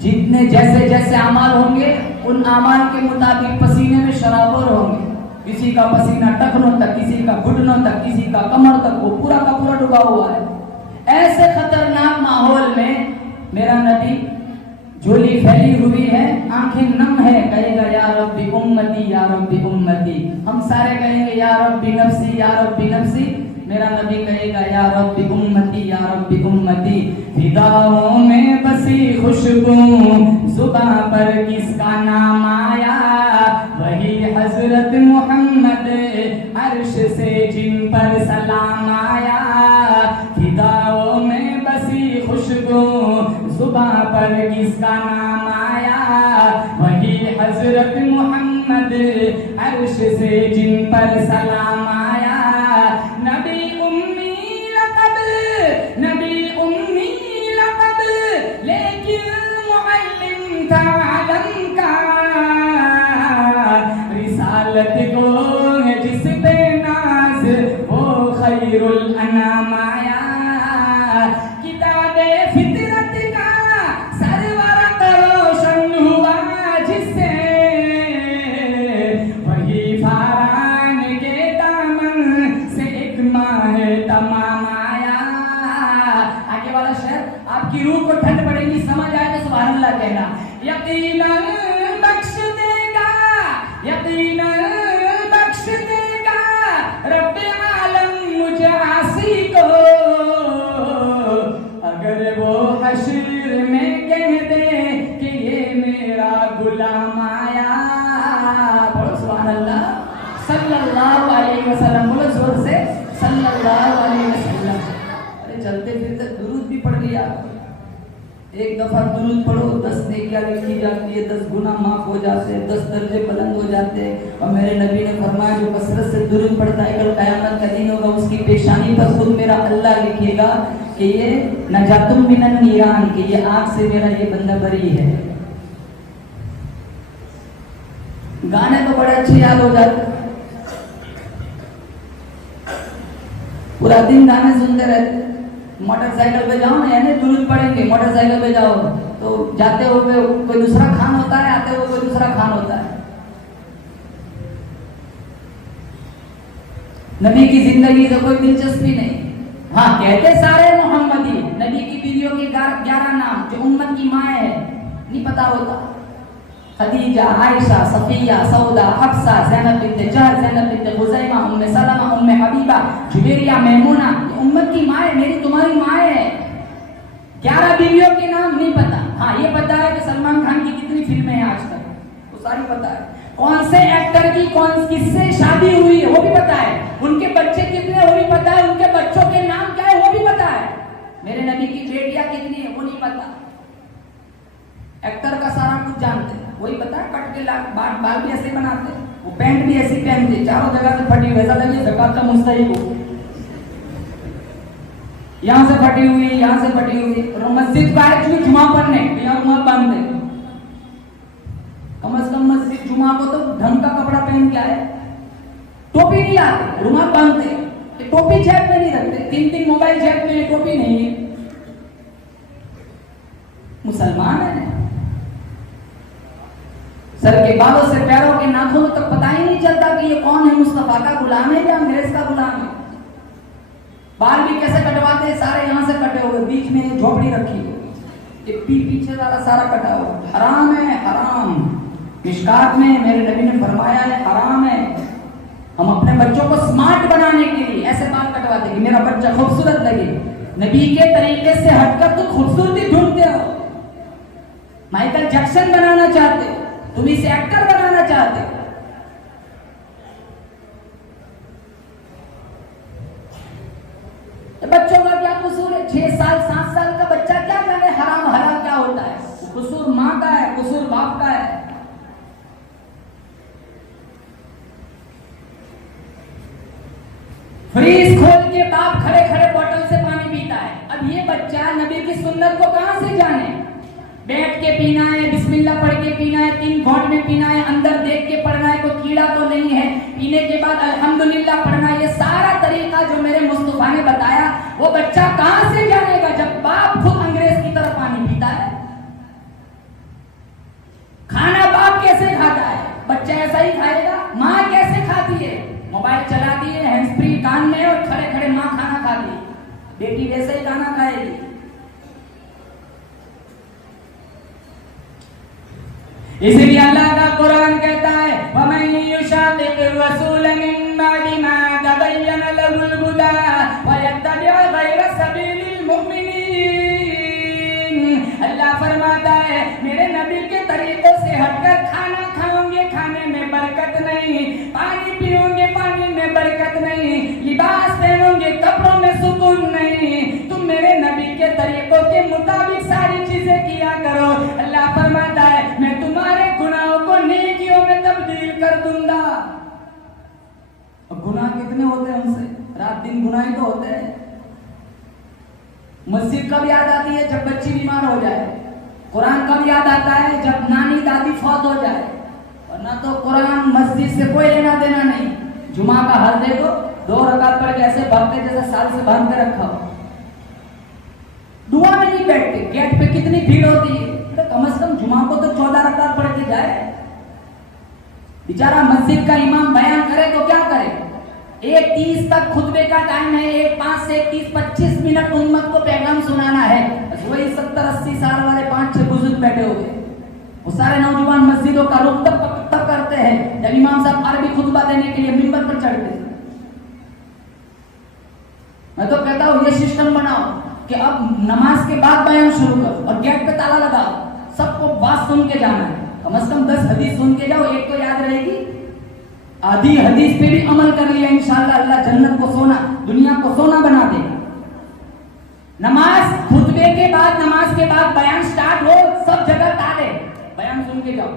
जितने जैसे जैसे अमाल होंगे उन अमाल के मुताबिक पसीने में शराबोर होंगे। किसी का पसीना टखनों तक, किसी का घुटनों तक, किसी का कमर तक, वो पूरा का पूरा डूबा हुआ है। ऐसे खतरनाक माहौल में मेरा नबी, झोली फैली हुई है, आंखें नम है, कहेगा या रब्बी उम्मती, या रब्बी उम्मती। हम सारे कहेंगे या रब्बी नफ्सी, या रब्बी नफ्सी। मेरा नबी कहेगा या रब्बी उम्मती, या रब्बी उम्मती। फिदाओं में बसी खुशबू, जुबां पर किसका नाम आया, वही हजरत मोहम्मद, अर्श से जिन पर सलाम आया। फिदाओं में बसी खुशबू, जुबां पर किसका नाम आया, वही हजरत मोहम्मद, अर्श से जिन पर सलाम आया। नबी उम्मी लक़ब, नबी उम्मी लक़ब, लेकिन मुअल्लिम था आलम का। रिसालत को जिस पे नाज, वो खैरुल अनाम आया। किताबे फितरत का सरवर रोशन हुआ जिससे, वही फारान के दामन से एक माह तमाम आया। आगे वाला शेर, आपकी रूह को ठंड पड़ेगी, समझ आए तो सुभान अल्लाह कहना। यकीनन बख्श देगा, यकीनन बख्श देगा रब्बे आलम मुझे आसी को, अगर वो हश्र में कह दे कि ये मेरा गुलाम आया। बोलो सुभान अल्लाह, सल्लल्लाहु अलैहि वसल्लम। बोलो जोर से, सल्लल्लाहु अलैहि वसल्लम। अरे चलते फिरते दुरूद भी पढ़ लिया। एक दफा दुरूद पढ़ो, 10 नेकियां लिखी जाती है, 10 गुनाह माफ हो जाते हैं, 10 दर्जे बुलंद हो जाते हैं। और मेरे नबी ने फरमाया जो कसरत से दुरूद पढ़ता है, कल कयामत का दिन होगा, उसकी पेशानी पर खुद मेरा अल्लाह लिखेगा कि ये नजातुम मिनन नीरान, कि ये आग से मेरा ये बंदा बरी है। गाने तो बड़े अच्छे याद हो जाते, पूरा दिन गाने सुनते रहते। मोटरसाइकिल पे जाओ ना, यानी दुरूद पढ़ेंगे, मोटरसाइकिल पे जाओ तो जाते हुए कोई दूसरा खान होता है, आते हुए कोई दूसरा खान होता है। नबी की जिंदगी से कोई दिलचस्पी नहीं। हाँ, कहते सारे मोहम्मदी, नबी की बीवियों के 11 नाम जो उम्मत की माँ है नहीं पता होता। खदीजा, आयशा, सफिया, सौदा, हफ्सा, ज़ैनब बिन्त जहश, ज़ैनब बिन्त खुज़ैमा, उम्मे सलमा, उम्मे हबीबा, जुबैरिया, मैमूना, ये उम्मत की माँ है, मेरी तुम्हारी माँ है। 11 बीवियों के नाम नहीं पता। हाँ, ये पता है कि सलमान खान की कितनी फिल्में हैं आज तक, वो सारी पता है। कौन से एक्टर की किससे शादी हुई है वो भी पता है, उनके बच्चे कितने वो भी पता है, उनके बच्चों के नाम क्या है वो भी पता है। मेरे नबी की बेटियां कितनी है वो नहीं पता। एक्टर का सारा कुछ जानते हैं, वही पता है, कट के बाल भी ऐसे बनाते, वो पैंट भी ऐसी पहनते, चारों जगह से फटी, वैसा लगे ज़कात का मुस्तहिक हो। यहाँ से फटी हुई, यहाँ से फटी हुई, और मस्जिद का एक्चुअली जुमा पढ़ने यहाँ रुमाल बांधते, कम से कम मस्जिद जुमा को तो ढंग का कपड़ा पहन के आए, टोपी नहीं आते, रुमाल बांधते, टोपी जेब में नहीं रखते, 3 मोबाइल जेब में, टोपी नहीं है। मुसलमान है, सर के बालों से पैरों के नाखूनों तक पता ही नहीं चलता कि ये कौन है, मुस्तफा का गुलाम है या अंग्रेज का गुलाम है। बाल भी कैसे कटवाते हैं, सारे यहाँ से कटे हुए, बीच में झोपड़ी रखी है, ये पीछे सारा कटा हुआ, हराम है, हराम। मिशकात में मेरे नबी ने फरमाया है हराम है। हम अपने बच्चों को स्मार्ट बनाने के लिए ऐसे बाल कटवाते कि मेरा बच्चा खूबसूरत लगे, नबी के तरीके से हटकर तुम खूबसूरती ढूंढते हो, माइकल जैक्सन बनाना चाहते हो, तुम इसे एक्टर बनाना चाहते हो। बच्चों का क्या कसूर है? 6 साल 7 साल का बच्चा क्या जाने हराम हलाल क्या होता है? कसूर माँ का है, कसूर बाप का है। बैठ के पीना है, बिस्मिल्लाह पढ़ के पीना है, 3 घोंट में पीना है, अंदर देख के पढ़ना है, कोई कीड़ा तो नहीं है, पीने के बाद अल्हम्दुलिल्लाह पढ़ना है। ये सारा तरीका जो मेरे मुस्तफा ने बताया, वो बच्चा कहां से जानेगा जब बाप खुद अंग्रेज की तरह पानी पीता है। खाना बाप कैसे खाता है, बच्चा ऐसा ही खाएगा। माँ कैसे खाती है, मोबाइल चलाती है, हैंड्स फ्री कान में और खड़े खड़े माँ खाना खाती है, बेटी वैसे ही खाना खाएगी। इसीलिए अल्लाह का कुरान कहता है वमन युशाक़िक़िर रसूल मिन बअदि मा तबय्यन लहुल हुदा व यत्तबि' गैर सबीलिल मुमिनीन। अल्लाह फरमाता है मेरे नबी के तरीकों से हटकर खाना खाओगे, खाने में बरकत नहीं, पानी पियोगे, पानी में बरकत नहीं, लिबास पहनोगे, कपड़ों में सुकून नहीं। तुम मेरे नबी के तरीकों के मुताबिक सारी चीजें किया करो। अल्लाह फरमाता है मैं तुम्हारे गुनाहों को नेकियों में तब्दील कर दूंगा। और गुनाह कितने होते हैं हमसे, रात दिन गुनाह ही तो होते हैं। मस्जिद कब याद आती है, जब बच्ची बीमार हो जाए। कुरान कब याद आता है, जब नानी दादी फौत हो जाए। वरना तो कुरान मस्जिद से कोई लेना देना नहीं। जुमा का हाल देखो, 2 रकात पढ़ के ऐसे भगते जैसे साल से बांध के रखा हो। दुआ में नहीं बैठते, गेट पे कितनी भीड़ होती है, तो कम से कम जुमा को तो 14 रकात पढ़ के जाए। बेचारा मस्जिद का इमाम बयान करे तो क्या करे, 1:30 तक खुतबे का टाइम है, 1:05 से 1:30 25 मिनट उम्मत को पैगाम सुनाना है। वही 70-80 साल वाले 5-6 बुजुर्ग बैठे हुए, वो सारे नौजवान मस्जिदों का रुख तब करते हैं जब इमाम साहब अरबी खुतबा देने के लिए मिंबर पर चढ़ते हैं। मैं तो कहता हूँ ये सिस्टम बनाओ कि अब नमाज के बाद बयान शुरू करो और गेट पे ताला लगाओ, सबको बात सुन के जाना है। कम से कम 10 हदीस सुन के जाओ, एक तो याद रहेगी, आधी हदीस पे भी अमल कर लिया इंशाअल्लाह अल्लाह जन्नत को सोना, दुनिया को सोना बना देगा। नमाज खुतबे के बाद, नमाज के बाद बयान स्टार्ट हो, सब जगह ताले, बयान सुन के जाओ।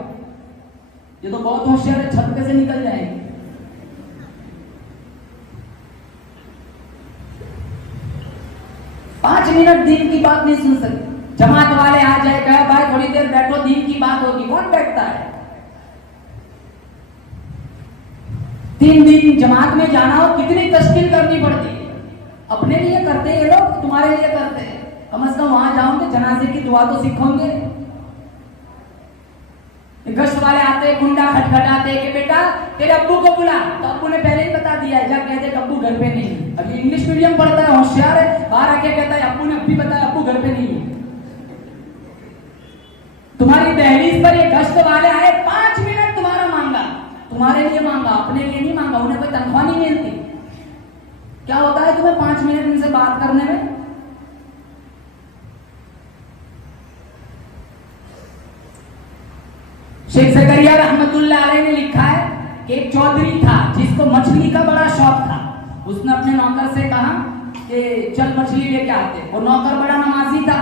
ये तो बहुत होशियार है, छत पे से निकल जाएंगे। पांच मिनट दीन की बात नहीं सुन सकते। जमात वाले आ जाए, कहे भाई थोड़ी देर बैठो, दीन की बात होगी, कौन बैठता है। 3 दिन जमात में जाना हो कितनी तश्कील करनी पड़ती है। अपने लिए करते हैं ये लोग, तुम्हारे लिए करते हैं। कम से कम वहां जाओगे, जनाजे की दुआ तो सीखोगे। गश्त वाले आते, कुंडा खटखटाते कि बेटा तेरे अब्बू को बुला, तो अब्बू ने पहले ही बता दिया है, जब कहते अब्बू घर पे नहीं है। अभी इंग्लिश मीडियम पढ़ता है, होशियार है, बाहर आके कहता है अब्बू ने अभी बताया अब्बू घर पे नहीं है। तुम्हारी दहलीज पर ये गश्त वाले आए, 5 मिनट तुम्हारा मांगा, तुम्हारे लिए मांगा, अपने लिए नहीं मांगा। उन्हें कोई तनख्वाह नहीं मिलती। क्या होता है तुम्हें 5 मिनट इनसे बात करने में? शेख ज़करिया रहमतुल्लाह अलैह ने लिखा है कि एक चौधरी था जिसको मछली का बड़ा शौक था। उसने अपने नौकर से कहा कि चल मछली लेके आते। वो नौकर बड़ा नमाजी था,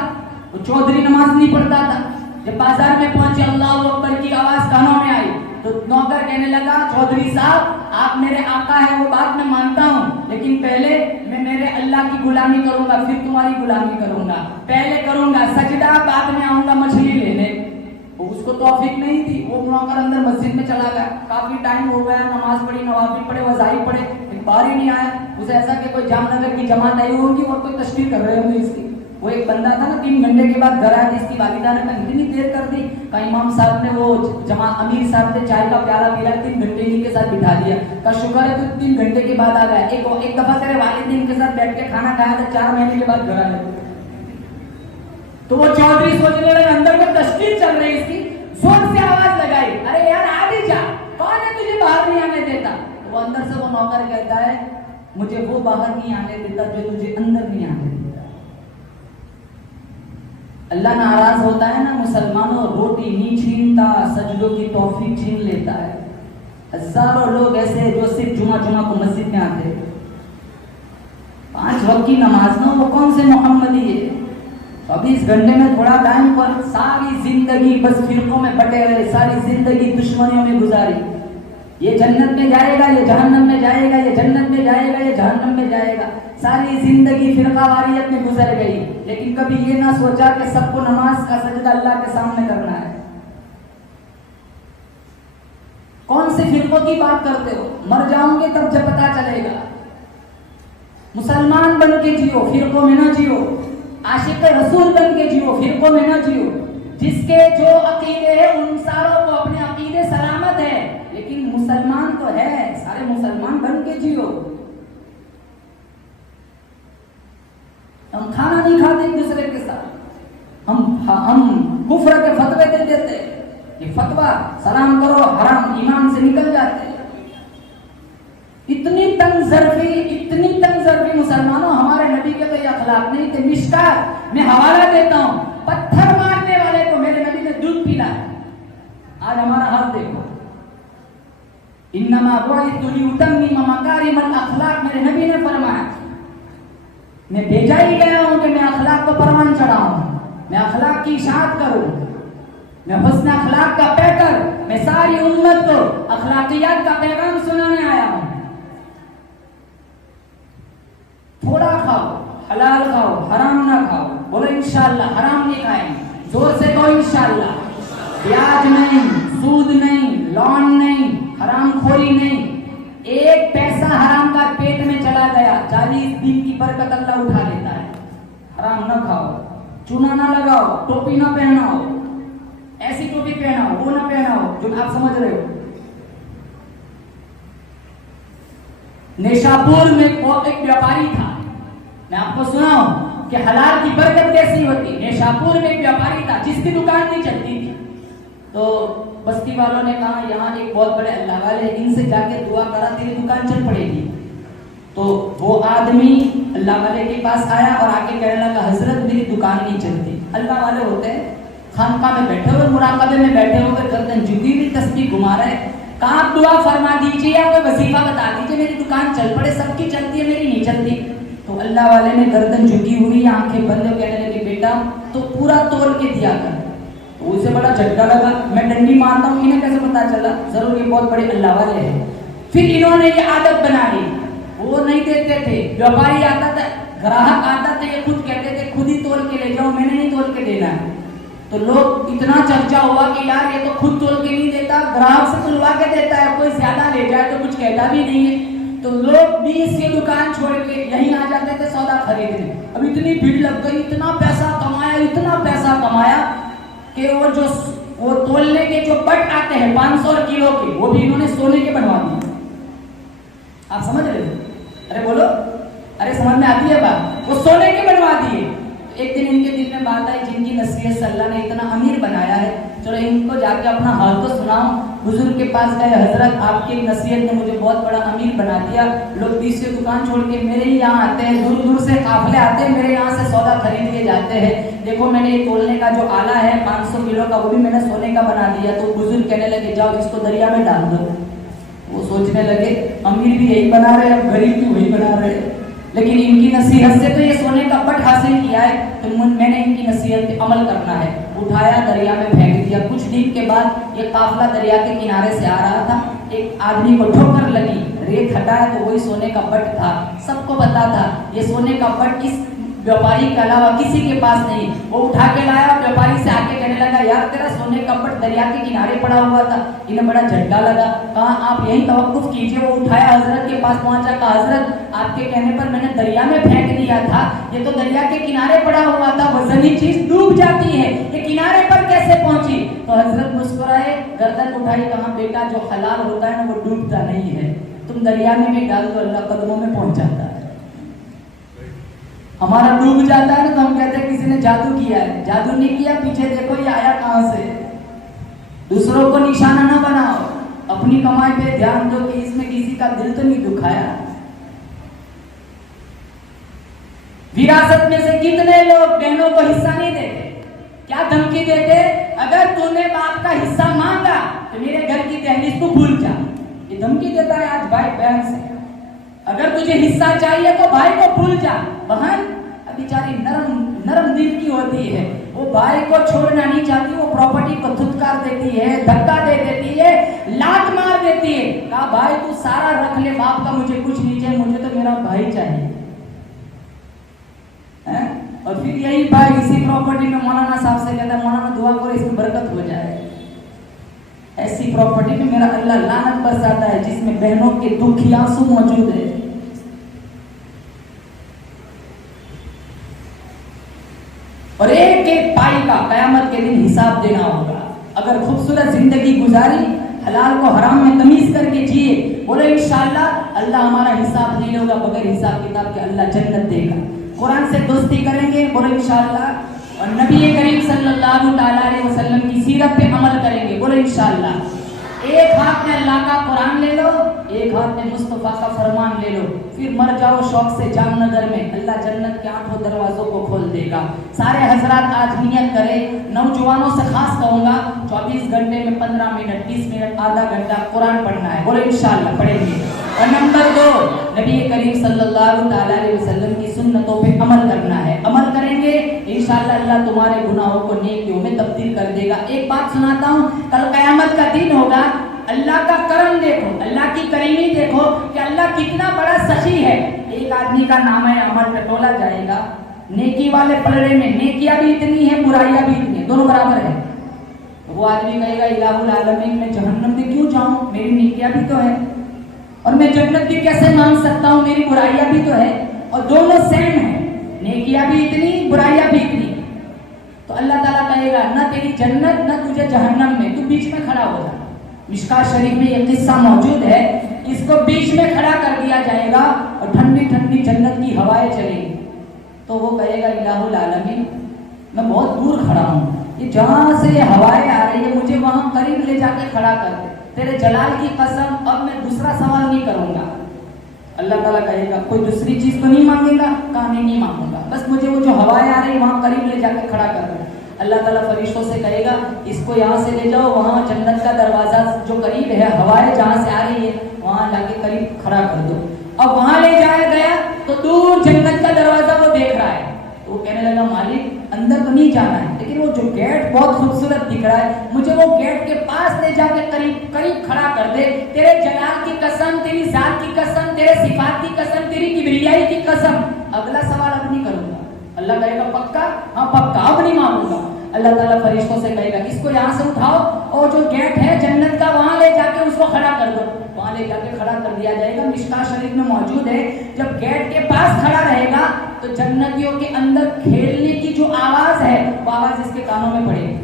वो चौधरी नमाज नहीं पढ़ता था। जब बाजार में पहुंचे, अल्लाह अकबर की आवाज कानों में आई, तो नौकर कहने लगा चौधरी साहब आप मेरे आका है, वो बात मैं मानता हूँ, लेकिन पहले मैं मेरे अल्लाह की गुलामी करूंगा, फिर तुम्हारी गुलामी करूंगा। पहले करूंगा सजदा, बाद में आऊंगा मछली लेने। उसको तौफीक नहीं थी। वो नौकर अंदर मस्जिद में चला गया, काफी टाइम हो गया, नमाज पढ़ी, नवाफिल पढ़े, वज़ाइफ पढ़े, एक बार ही नहीं आया। उसे ऐसा कि कोई जामनगर की जमात आई होगी और कोई तशकील कर रहे होंगे इसकी। वो एक बंदा था ना, 3 घंटे के बाद घर आया, जिसकी वालिदा ने इतनी देर कर दी का इमाम साहब ने वो जमात अमीर साहब ने चाय का प्याला पिला, 3 घंटे इनके साथ बिठा दिया। का शुक्र है तो 3 घंटे के बाद आ गया। एक दफा तेरे वालिद ने इनके साथ बैठ के खाना खाया था, 4 महीने के बाद घर आया। तो वो चौधरी सोचने लगे अंदर में तशकील चल रही इसकी, जोर से आवाज लगाई, अरे यार आ भी जा, कौन है तुझे बाहर नहीं आने देता। तो वो अंदर से वो नौकर कहता है मुझे वो बाहर नहीं आने देता जो तुझे अंदर नहीं आने देता। अल्लाह नाराज होता है ना मुसलमानों, रोटी नहीं छीनता, सजदों की तौफीक छीन लेता है। हजारों लोग ऐसे जो सिर्फ जुमा को मस्जिद में आते, 5 वक्त की नमाज ना, वो कौन से मोहम्मदी है। 24 घंटे में थोड़ा टाइम पर सारी जिंदगी बस फिरकों में बटे रहे, सारी जिंदगी दुश्मनियों में गुजारी। ये जन्नत में जाएगा, ये जहन्नम में जाएगा, ये जन्नत में जाएगा, ये जहन्नम में जाएगा। सारी जिंदगी फिरकावारियत में गुजर गई, लेकिन कभी ये ना सोचा कि सबको नमाज का सजदा अल्लाह के सामने करना है। कौन से फिरकों की बात करते हो? मर जाओगे तब जब पता चलेगा। मुसलमान बन के जियो, फिरकों में ना जियो। आशिक रसूल बन के जियो, फिरकों में ना जियो। जिसके जो अकीदे है उन सारों को अपने अकीदे सलामत है, लेकिन मुसलमान तो है, सारे मुसलमान बन के जियो। हम खाना नहीं खाते एक दूसरे के साथ, हम कुफ्र के फतवे दे देते। ये फतवा सलाम करो हराम, ईमान से निकल जाते हैं। इतनी तंजरफी मुसलमानों, हमारे नबी के तो ये अखलाक नहीं थे। मिशकात में हवाला देता हूं, पत्थर मारने वाले को मेरे नबी ने दूध पिलाया। आज हमारा हाल देखो। इन्नमा बुइतु लिउतम्मिम मकारिमल अखलाक, मेरे नबी ने फरमाया, मैं भेजा ही गया हूं कि मैं अखलाक को परवान चढ़ाऊं, मैं अखलाक की इशाअत करूं, मैं हुस्न अखलाक का पैकर, मैं सारी उम्मत को अखलाकियात का पैगाम सुनाने आया हूं। थोड़ा खाओ, हलाल खाओ, हराम ना खाओ। बोलो इंशाअल्लाह, हराम नहीं खाएंगे। जोर से कहो इंशाअल्लाह। ब्याज नहीं, सूद नहीं, लोन नहीं, हरामखोरी नहीं। एक पैसा हराम का पेट में चला गया, 40 दिन की बरकत अल्लाह उठा लेता है। हराम ना खाओ, चूना ना लगाओ, टोपी ना पहनाओ, ऐसी टोपी पहनाओ, वो ना पहनाओ जो आप समझ रहे हो। नेशापुर में एक व्यापारी था, मैं आपको सुनाऊं कि हलाल की बरकत कैसी होती। नेशापुर में एक व्यापारी था जिसकी दुकान नहीं चलती थी, तो बस्ती वालों ने कहा यहाँ एक बहुत बड़े अल्लाह वाले, इनसे जाके दुआ करा, तेरी दुकान चल पड़ेगी। तो वो आदमी अल्लाह वाले के पास आया और आके कहने लगा, हजरत मेरी दुकान नहीं चलती। अल्लाह वाले होते हैं खानका में बैठे हुए, मुराकबे में बैठे हुए, गर्दन झुकी हुई, तस्बीह घुमा रहे। कहा आप दुआ फरमा दीजिए या कोई वजीफा बता दीजिए, मेरी दुकान चल पड़े, सबकी चलती है, मेरी नहीं चलती। तो अल्लाह वाले ने गर्दन झुकी हुई, आंखें बंद, कहने लगे, बेटा तो पूरा तोल के दिया कर। तो उसे बड़ा झटका लगा, मैं डंडी मारता हूँ, इन्हें कैसे पता चला, जरूर ये बहुत बड़े अल्लाह वाले हैं। फिर इन्होंने ये आदत बना ली, वो नहीं देते थे। व्यापारी आता था, ग्राहक आता था, ये खुद कहते थे खुद ही तोल के ले जाओ, मैंने नहीं तोल के देना है। तो लोग इतना चर्चा हुआ कि यार ये तो खुद तोल के नहीं देता, ग्राहक से तुलवा के देता है, कोई ज्यादा ले जाए तो कुछ कहता भी नहीं है। तो लोग 20 की दुकान छोड़ के यहीं आ जाते थे सौदा खरीदने। अब इतनी भीड़ लग गई, इतना पैसा कमाया कि वो तोलने के जो पट आते हैं 500 किलो के, वो भी इन्होंने सोने के बनवा दिए। आप समझ रहे हो? अरे बोलो, अरे समझ में आती है बात? वो सोने के बनवा दिए। एक दिन इनके दिल में बात आई, जिनकी नसीहत से अल्लाह ने इतना अमीर बनाया है, चलो इनको जाके अपना हाल तो सुनाओ। बुजुर्ग के पास गए, हजरत आपकी नसीहत ने मुझे बहुत बड़ा अमीर बना दिया। लोग 20 से दुकान छोड़ के मेरे ही यहाँ आते हैं, दूर दूर से काफिले आते हैं, मेरे यहाँ से सौदा खरीद के जाते हैं। देखो मैंने ये तोलने का जो आला है 500 किलो का, वो भी मैंने सोने का बना दिया। तो बुजुर्ग कहने लगे, जाओ इसको दरिया में डाल दो। वो सोचने लगे, अमीर भी यही बना रहे, अब गरीब भी वही बना रहे, लेकिन इनकी नसीहत से तो ये सोने का पट हासिल किया है, तो मैंने इनकी नसीहत पे अमल करना है। उठाया, दरिया में फेंक दिया। कुछ दिन के बाद ये काफिला दरिया के किनारे से आ रहा था, एक आदमी को ठोकर लगी, रेत हटाया तो वही सोने का पट था। सबको पता था ये सोने का पट इस व्यापारी के अलावा किसी के पास नहीं। वो उठा के लाया, व्यापारी से आके कहने लगा, यार तेरा सोने का पट दरिया के किनारे पड़ा हुआ था। इन्हें बड़ा झटका लगा, कहा आप यही तवक्कुफ कीजिए। वो उठाया, हजरत के पास पहुंचा, कहा हजरत आपके कहने पर मैंने दरिया में फेंक दिया था, ये तो दरिया के किनारे पड़ा हुआ था, वजनी चीज डूब जाती है, ये किनारे पर कैसे पहुंची? तो हजरत मुस्कुराए, गर्दन उठाई, कहा बेटा जो हलाल होता है ना वो डूबता नहीं है, तुम दरिया में भी डाल दो, अल्लाह कदमों में पहुंच जाता है। हमारा डूब जाता है ना तो हम कहते हैं किसी ने जादू किया है। जादू नहीं किया, पीछे देखो ये आया कहां से। दूसरों को निशाना ना बनाओ, अपनी कमाई पे ध्यान दो कि इसमें किसी का दिल तो नहीं दुखाया। विरासत में से कितने लोग बहनों को हिस्सा नहीं देते? क्या धमकी देते? अगर तूने बाप का हिस्सा मांगा तो मेरे घर की दहलीज को भूल जा। ये धमकी देता है आज भाई बहन से। अगर तुझे हिस्सा चाहिए तो भाई को भूल जा। बहन बेचारी नरम दिल की होती है, वो भाई को छोड़ना नहीं चाहती, वो प्रॉपर्टी को धुतकार देती है, धक्का दे देती है, लात मार देती है। कहा भाई तू सारा रख ले, बाप का मुझे कुछ नहीं चाहिए, मुझे तो मेरा भाई चाहिए है? और फिर यही भाई इसी प्रॉपर्टी में मौलाना साहब से कहता है मौलाना दुआ करो इसमें बरकत हो जाए। ऐसी प्रॉपर्टी में मेरा अल्लाह लानत बरसाता है जिसमें बहनों के दुखी आंसू मौजूद है। और एक एक पाई का कयामत के दिन हिसाब देना होगा। अगर खूबसूरत जिंदगी गुजारी, हलाल को हराम में तमीज करके जिए, बोले इंशाअल्लाह अल्लाह हमारा हिसाब नहीं होगा, बगैर हिसाब किताब के अल्लाह जन्नत देगा। कुरान से दोस्ती करेंगे, बोले इंशाअल्लाह। और नबी करीम सल्लल्लाहु अलैहि वसल्लम की सीरत पे अमल करेंगे, बोले इंशाअल्लाह। एक हाथ में अल्लाह का कुरान ले लो, एक हाथ में मुस्तफा का फरमान ले लो, फिर मर जाओ शौक से जामनगर में, अल्लाह जन्नत के 8 दरवाजों को खोल देगा। सारे हजरात आज नियत करें, नौजवानों से खास कहूंगा 24 घंटे में 15 मिनट 20 मिनट आधा घंटा कुरान पढ़ना है, बोले इंशाअल्लाह पढ़ेंगे। और नंबर 2, नबी करीम सल्लल्लाहु अलैहि वसल्लम की सुन्नतों पे अमल करना है। अमल करेंगे इंशाअल्लाह अल्लाह तुम्हारे गुनाहों को नेकियों में तब्दील कर देगा। एक बात सुनाता हूँ, कल कयामत का दिन होगा, अल्लाह का करम देखो, अल्लाह की करीमी देखो कि अल्लाह कितना बड़ा सखी है। एक आदमी का नाम है अमल टटोला जाएगा, नेकी वाले पलड़े में नेकियां भी इतनी है, बुराइयां भी इतनी है, दोनों बराबर है। वो आदमी कहेगा इलाहुल आलमीन में जहन्नम में क्यों जाऊं, मेरी नेकियां भी तो है, और मैं जन्नत भी कैसे मांग सकता हूँ, मेरी बुराइयां भी तो है, और दोनों सेम है, नेकियां भी इतनी बुराइयां भी इतनी। तो अल्लाह ताला कहेगा ना तेरी जन्नत ना तुझे जहन्नम में, तू बीच में खड़ा हो जा। मिशकात शरीफ में ये किस्सा मौजूद है, इसको बीच में खड़ा कर दिया जाएगा और ठंडी ठंडी जन्नत की हवाएं चलेंगी। तो वो कहेगा इलाहुल आलमीन मैं बहुत दूर खड़ा हूँ, ये जहां से ये हवाएं आ रही है मुझे वहां करीब ले जाके खड़ा कर दे, तेरे जलाल की कसम अब मैं दूसरा सवाल नहीं करूंगा। अल्लाह ताला कहेगा कोई दूसरी चीज तो नहीं मांगेगा, कहा नहीं मांगूंगा, बस मुझे वो जो हवाएं आ रही वहां करीब ले जाके खड़ा कर दो। अल्लाह ताला फरिश्तों से कहेगा इसको यहाँ से ले जाओ, वहां जन्नत का दरवाजा जो करीब है, हवाएं जहां से आ रही है वहां जाके करीब खड़ा कर दो। अब वहां ले जाया गया तो दूर जन्नत का दरवाजा वो देख रहा है, तो वो कहने लगा मालिक अंदर तो नहीं जाना है, लेकिन वो जो गेट बहुत खूबसूरत दिख रहा है, मुझे वो गेट के पास ले जाके करीब करीब खड़ा कर दे, तेरे जलाल की कसम, तेरी जात की कसम, तेरे सिफात की कसम, तेरी किबरियाई की कसम, अगला सवाल अब नहीं करूंगा। अल्लाह कहेगा पक्का, हाँ पक्का, अब नहीं मांगूंगा। अल्लाह ताला फरिश्तों से कहेगा इसको यहाँ से उठाओ और जो गेट है जन्नत का वहां ले जाके उसको खड़ा कर दो, वहां ले जाके खड़ा कर दिया जाएगा। मिशकात शरीफ में मौजूद है, जब गेट के पास खड़ा रहेगा तो जन्नतियों के अंदर खेलने की जो आवाज है वो आवाज इसके कानों में पड़ेगी,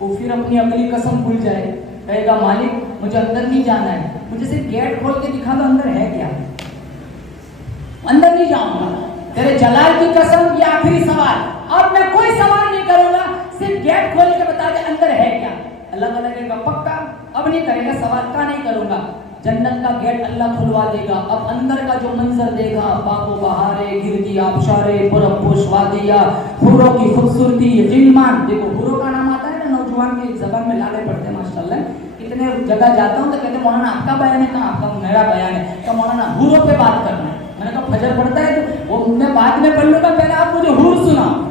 वो फिर अपनी अगली कसम भूल जाए, कहेगा मालिक मुझे अंदर नहीं जाना है, मुझे सिर्फ गेट खोल के दिखा दो अंदर है क्या, अंदर नहीं जाऊंगा, तेरे जलाल की कसम। ये आखिरी सवाल, अब मैं कोई सवाल नहीं करूंगा, सिर्फ गेट खोल के बता दे अंदर है क्या। अल्लाह ताला कहेगा पक्का, अब नहीं करेगा सवाल, का नहीं करूंगा। जन्नत का गेट अल्लाह खुलवा देगा। अब अंदर का जो मंजर देखा, बागो बहारे, गिरदी आबशारे, पुरपोश वादिया, हुरों की खूबसूरती, गिलमान, देखो हुरों का नाम आता है ना, नौजवान की जबान में लाले पड़ते हैं माशाल्लाह। कितने जगह जाता हूँ तो कहते मौलाना आपका बयान है, कहाँ आपका मेरा बयान है, तो मौलाना हुरों पे बात करना है। मैंने कहा फजर पड़ता है तो वो मैं बाद में पढ़ लूंगा, पहले आप मुझे हुर सुनाओ।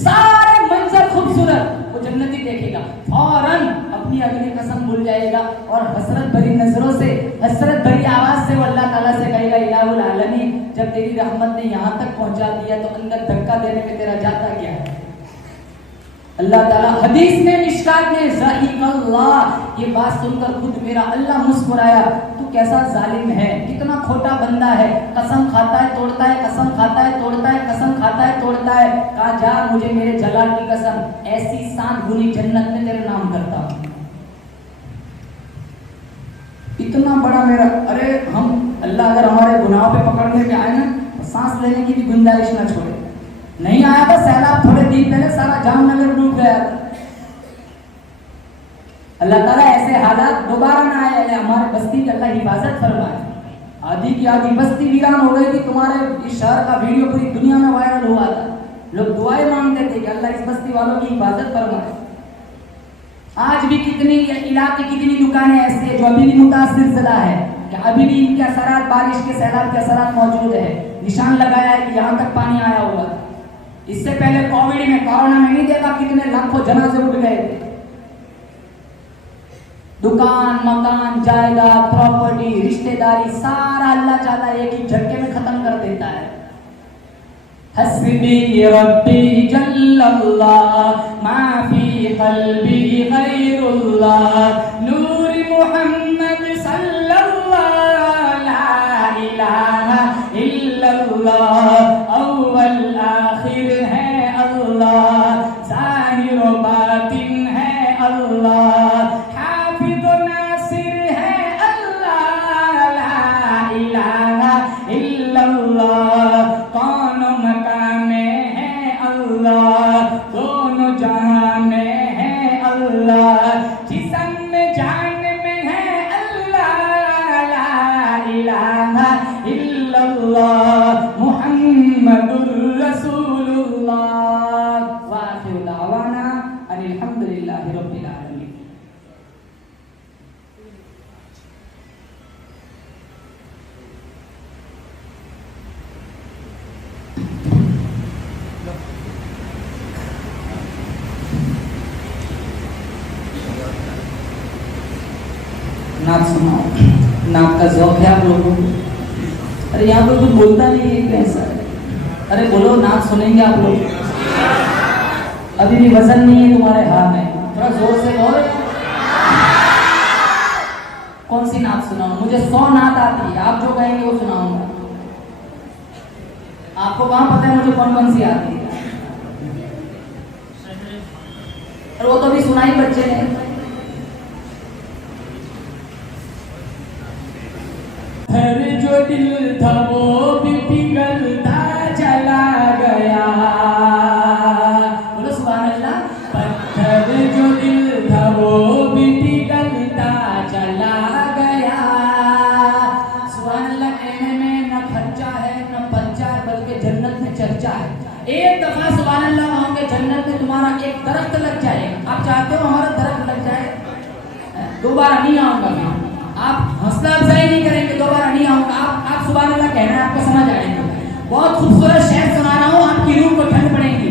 सारे मंजर खूबसूरत वो जन्नती देखेगा, फौरन अपनी अगली कसम भूल जाएगा और हसरत भरी नजरों से, हसरत भरी आवाज से वो अल्लाह ताला से कहेगा इलाहुल आलमीन जब तेरी रहमत ने यहाँ तक पहुंचा दिया तो अंदर धक्का देने में तेरा जाता क्या है। अल्लाह ताला हदीस में मिशकात में ज़ाहिक़ल्लाह, ये बात सुनकर खुद मेरा अल्लाह मुस्कुराया, तू कैसा जालिम है, कितना खोटा बंदा है, कसम खाता है तोड़ता है, कसम खाता है तोड़ता है, कसम खाता है तोड़ता है। कहा जा मुझे मेरे जलाल की कसम ऐसी सांत गुनी जन्नत में तेरे नाम करता हूं, इतना बड़ा मेरा। अरे हम अल्लाह अगर हमारे गुनाहों पे पकड़ने पे आए ना तो सांस लेने की भी गुंजाइश ना छोड़े। नहीं आया था सैलाब थोड़े दिन पहले, सारा जामनगर डूब गया था। अल्लाह ताला ऐसे हालात दोबारा ना आए, हमारे बस्ती की अल्लाह हिफाजत फरमाए। आधी की आधी बस्ती वीरान हो गई थी, तुम्हारे इस शहर का वीडियो पूरी दुनिया में वायरल हुआ था, लोग दुआएं मांगते थे कि अल्लाह इस बस्ती वालों की हिफाजत फरमाए। आज भी कितनी इलाके कितनी दुकानें ऐसी है जो अभी भी मुतासिर ज़िला है, कि अभी भी इनके असरात, बारिश के सैलाब के असरात मौजूद है, निशान लगाया है कि यहाँ तक पानी आया हुआ। इससे पहले कोविड में, कोरोना में नहीं देखा कितने लाखों जनाजे उठ गए थे। दुकान, मकान, जायदाद, प्रॉपर्टी, रिश्तेदारी सारा अल्लाह चाहता एक ही झटके में खत्म कर देता है। हस्बी रब्बी जल्लल्लाह मा फी क़ल्बी गैरुल्लाह नूर मुहम्मद सल्लल्लाहु ला इलाहा इल्लल्लाह अव्वल आखिर है अल्लाह ज़ाहिर व बातिन है अल्लाह हाफिज़ व नासिर है अल्लाह ला इलाहा इल्लल्लाह कौन मकाम में है अल्लाह दोनों जहां में है अल्लाह जिस्म में जान में है अल्लाह ला इलाहा इल्लल्लाह मुहम्मदुर रसूलुल्लाह व आखिरु दावाना अनिल हम्दुलिल्लाहि रब्बिल आलमीन। नात सुनाओ, नात का ज़ौक़ है आप लोगों को? अरे यहाँ पर कुछ बोलता नहीं है, कैसा है? अरे बोलो, नात सुनेंगे आप लोग? अभी भी वजन नहीं है तुम्हारे हाथ में, थोड़ा जोर से बोलो। कौन सी नात सुनाऊं? मुझे 100 नात आती है, आप जो कहेंगे वो सुनाऊंगा। आपको कहाँ पता है मुझे कौन कौन सी आती है? और वो तो भी सुनाई बच्चे ने। हर जो दिल था वो भी पिघलता चला गया। बोलो सुभान अल्लाह। पत्थर जो दिल था वो भी पिघलता चला गया। सुभान अल्लाह। कहने में न खर्चा है न पंचा है, बल्कि जन्नत में चर्चा है। एक दफा सुभान अल्लाह होंगे जन्नत में, तुम्हारा एक दरख्त लग जाएगा। आप चाहते हो हमारा दरख्त लग जाए? दोबारा नहीं आऊंगा। आप हौसला अफजाई नहीं करेंगे, दोबारा नहीं आऊंगा। आप सुभान अल्लाह कहना है, आपको समझ आएगा। बहुत खूबसूरत शेर सुना रहा हूँ, आपकी रूह को ठंड पड़ेगी।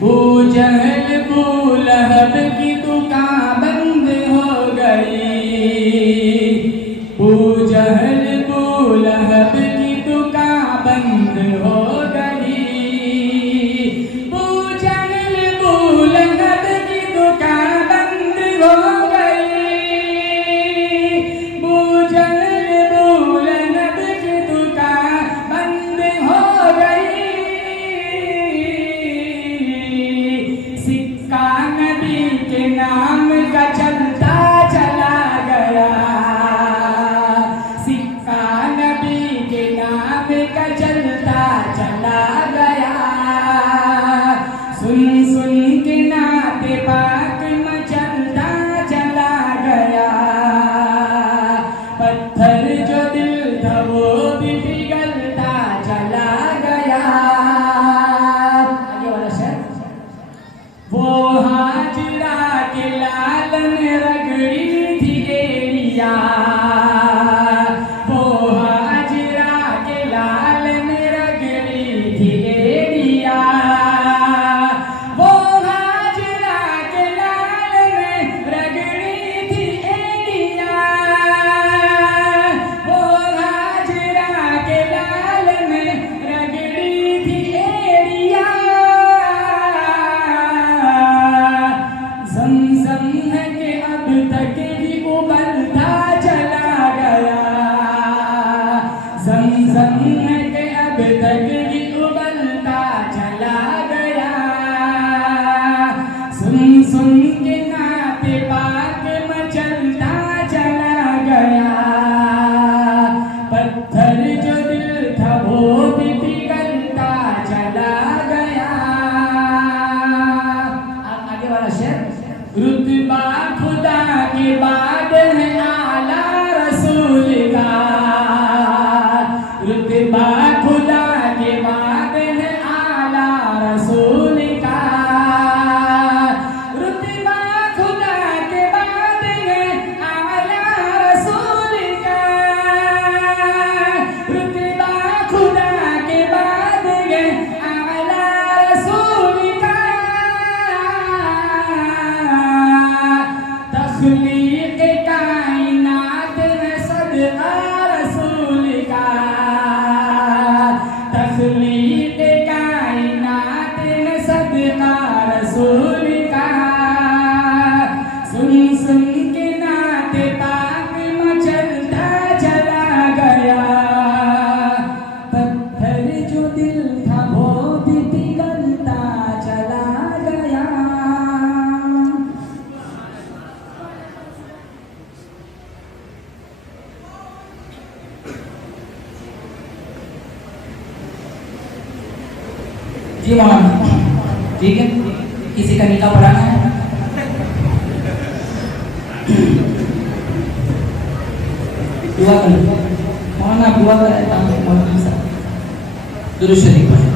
बू जहल बू लहब की दुकान बंद हो गई। बू जहल बू लहब की दुकान बंद हो गई। बू जहल बू लहब की दुकान बंद हो नाम का चलता चला गया। सिक्का नबी के नाम का चलता चला गया। सुन सुन के नाते पाक मचलता चला गया। पत्थर जो दिल था वो भी पिघलता चला गया। आगे वाला शेर। वो हाजिरा के लालन रगड़ी थी एड़िया। वो हाजिरा के लालन रगड़ी थी एड़िया। वो हाजिरा के लालन रगड़ी थी एड़िया। वो हाजिरा के लालन रगड़ी थी एड़िया। ज़मज़म है कि अब तक भी उबलता चला गया। ज़मज़म है कि अब तक भी उबलता चला गया। सुन सुन के नाते पाक मचलता चला गया। पत्थर जो दिल था वो भी पिघलता चला गया। आगे वाला शेर। रुतबा खुदा के बाद है आला रसूल का। रुतबा खुदा के बाद है आला रसूल का। रुतबा खुदा के बाद है आला रसूल का। रुतबा खुदा के बाद है आला रसूल तस्लीत कायनात में सदका रसूल का, सुन सुन के नात पाक मचलता चला गया, पत्थर जो दिल था वो भी पिघलता चला गया। जी मौलाना, ठीक है, किसी का निकाह पढ़ाना है? दुआ कर मौलाना, दुआ कराए मौलाना साहब। दुरूद शरीफ पढ़ें।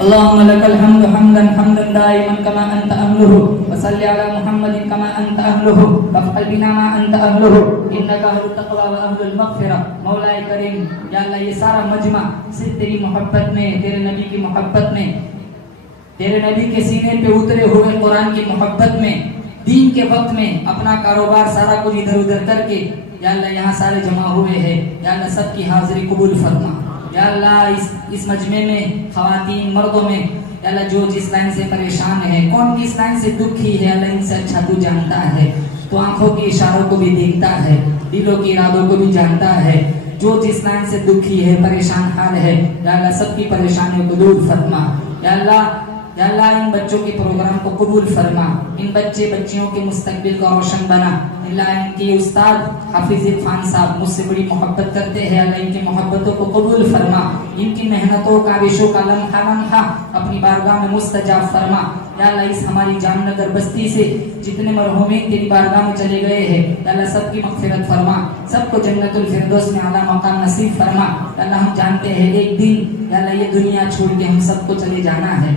अल्लाहुम्मा लकल हम्दु हम्दन हम्दन दाइमन कमा अंत अहलुहु व सल्लि अला मुहम्मदिन कमा अंत अहलुहु वफ़अल बिना मा अंत अहलुहु इन्नका अहलुत तक़वा व अहलुल मग़फ़िरा। मौलाए करीम, या अल्लाह ये सारा मजमा सिर्फ तेरी मोहब्बत में, तेरे नबी की मोहब्बत में, तेरे नबी के सीने पे उतरे हुए कुरान की मोहब्बत में, दीन के वक्त में अपना कारोबार सारा कुछ इधर उधर करके या अल्लाह यहाँ सारे जमा हुए हैं, या अल्लाह सबकी हाजिरी कबूल फरमा। या अल्लाह इस मजमे में खवातीन मर्दों में या अल्लाह जो जिस लाइन से परेशान है, कौन किस लाइन से दुखी है, अल्लाह इनसे अच्छा तू जानता है। तो आंखों के इशारों को भी देखता है, दिलों के इरादों को भी जानता है। जो जिस लाइन से दुखी है, परेशान हाल है, या अल्लाह सबकी परेशानियों को दूर फरमा। या अल्लाह इन बच्चों के प्रोग्राम को कबूल फरमा, इन बच्चे बच्चियों के मुस्तकबिल को रोशन बना। अल्लाह इनके उस्ताद हाफिज इरफान साहब मुझसे बड़ी मोहब्बत करते हैं, अल्लाह इनकी मोहब्बतों को कबूल फरमा, इनकी मेहनतों काविशों का लम्हा लम्हा अपनी बारगाह में मुस्तजाब फरमा। या अल्लाह इस हमारी जामनगर बस्ती से जितने मरहूमीन तेरी बारगाह में चले गए हैं, अल्लाह सबकी मग़फ़िरत फरमा, सबको जन्नतुल फिरदौस में आला मकाम नसीब फरमा। अल्लाह हम जानते हैं एक दिन या अल्लाह ये दुनिया छोड़ के हम सबको चले जाना है।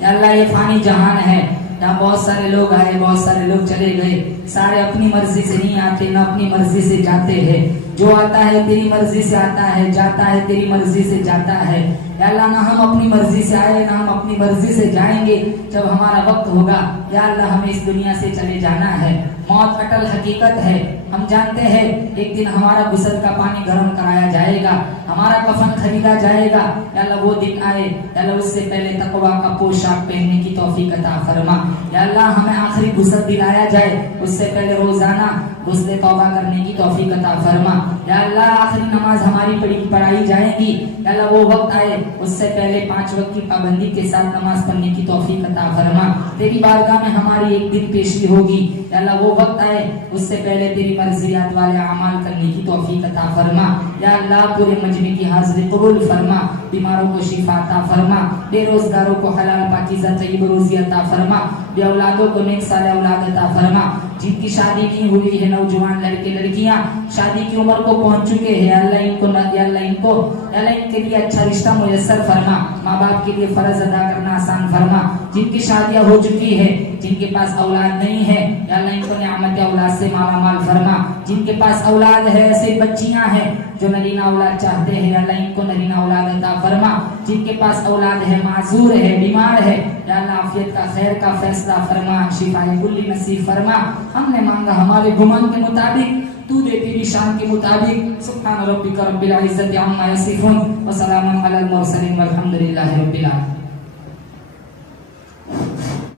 या अल्लाह ये फानी जहान है, यहाँ बहुत सारे लोग आए, बहुत सारे लोग चले गए, सारे अपनी मर्जी से नहीं आते, न अपनी मर्जी से जाते हैं। जो आता है तेरी मर्जी से आता है, जाता है तेरी मर्जी से जाता है। या अल्लाह ना हम अपनी मर्जी से आए, ना हम अपनी मर्जी से जाएंगे। जब हमारा वक्त होगा या अल्लाह हमें इस दुनिया से चले जाना है। मौत अटल हकीकत है, हम जानते हैं एक दिन हमारा गुस्ल का पानी गर्म कराया जाएगा, हमारा कफन खरीदा जाएगा। या अल्लाह वो दिन आए, या अल्लाह उससे पहले तकवा का पोशाक पहनने की तौफीक अता फरमा। या अल्लाह हमें आखिरी गुस्ल दिलाया जाए, उससे पहले रोजाना गुस्ले तौबा करने की तौफीक अता फरमा। या अल्लाह आखिरी नमाज हमारी पढ़ाई जाएगी, या अल्लाह वो वक्त आए उससे पहले 5 वक्त की पाबंदी के साथ नमाज पढ़ने की तौफीक अता फरमा। तेरी बारगाह में हमारी एक दिन पेशी होगी, या अल्लाह वो वक्त आए उससे पहले तेरी मर्जियात वाले अमाल करने की तौफीक अता फरमा। या अल्लाह पूरे मजमे की हाजिरी कबूल फरमा, बीमारों को शिफा अता फरमा, बेरोजगारों को हलाल पाकीज़ा तय्यब रोज़ी अता फरमा, बे औलादों को नेक साले औलाद अता फरमा। जिनकी शादी की हुई है, नौजवान लड़के लड़कियां शादी की उम्र को पहुंच चुके हैं, अल्लाह इनके लिए अच्छा रिश्ता मुयस्सर फरमा, माँ बाप के लिए फर्ज अदा करना आसान फरमा। जिनकी शादियां हो चुकी है, जिनके पास औलाद नहीं है, अल्लाह इनको नियामत औलाद से माला माल फरमा। जिनके पास औलाद है, ऐसे बच्चियां हैं जो नरीना औलाद चाहते हैं, अल्लाह इनको नरीना औलाद अता फरमा। जिनके पास औलाद है, माजूर है, बीमार है, अल्लाह आफियत का खैर का फैसला फरमा, शिफाए कुल्ली नसीब फरमा। हमने मांगा हमारे गुमान के मुताबिक, तू दे तेरी शान के मुताबिक। सुब्हान रब्बिका रब्बिल इज्जति अम्मा यसिफून व सलामुन अलल मुरसलीन वल्हम्दुलिल्लाहि रब्बिल आलमीन।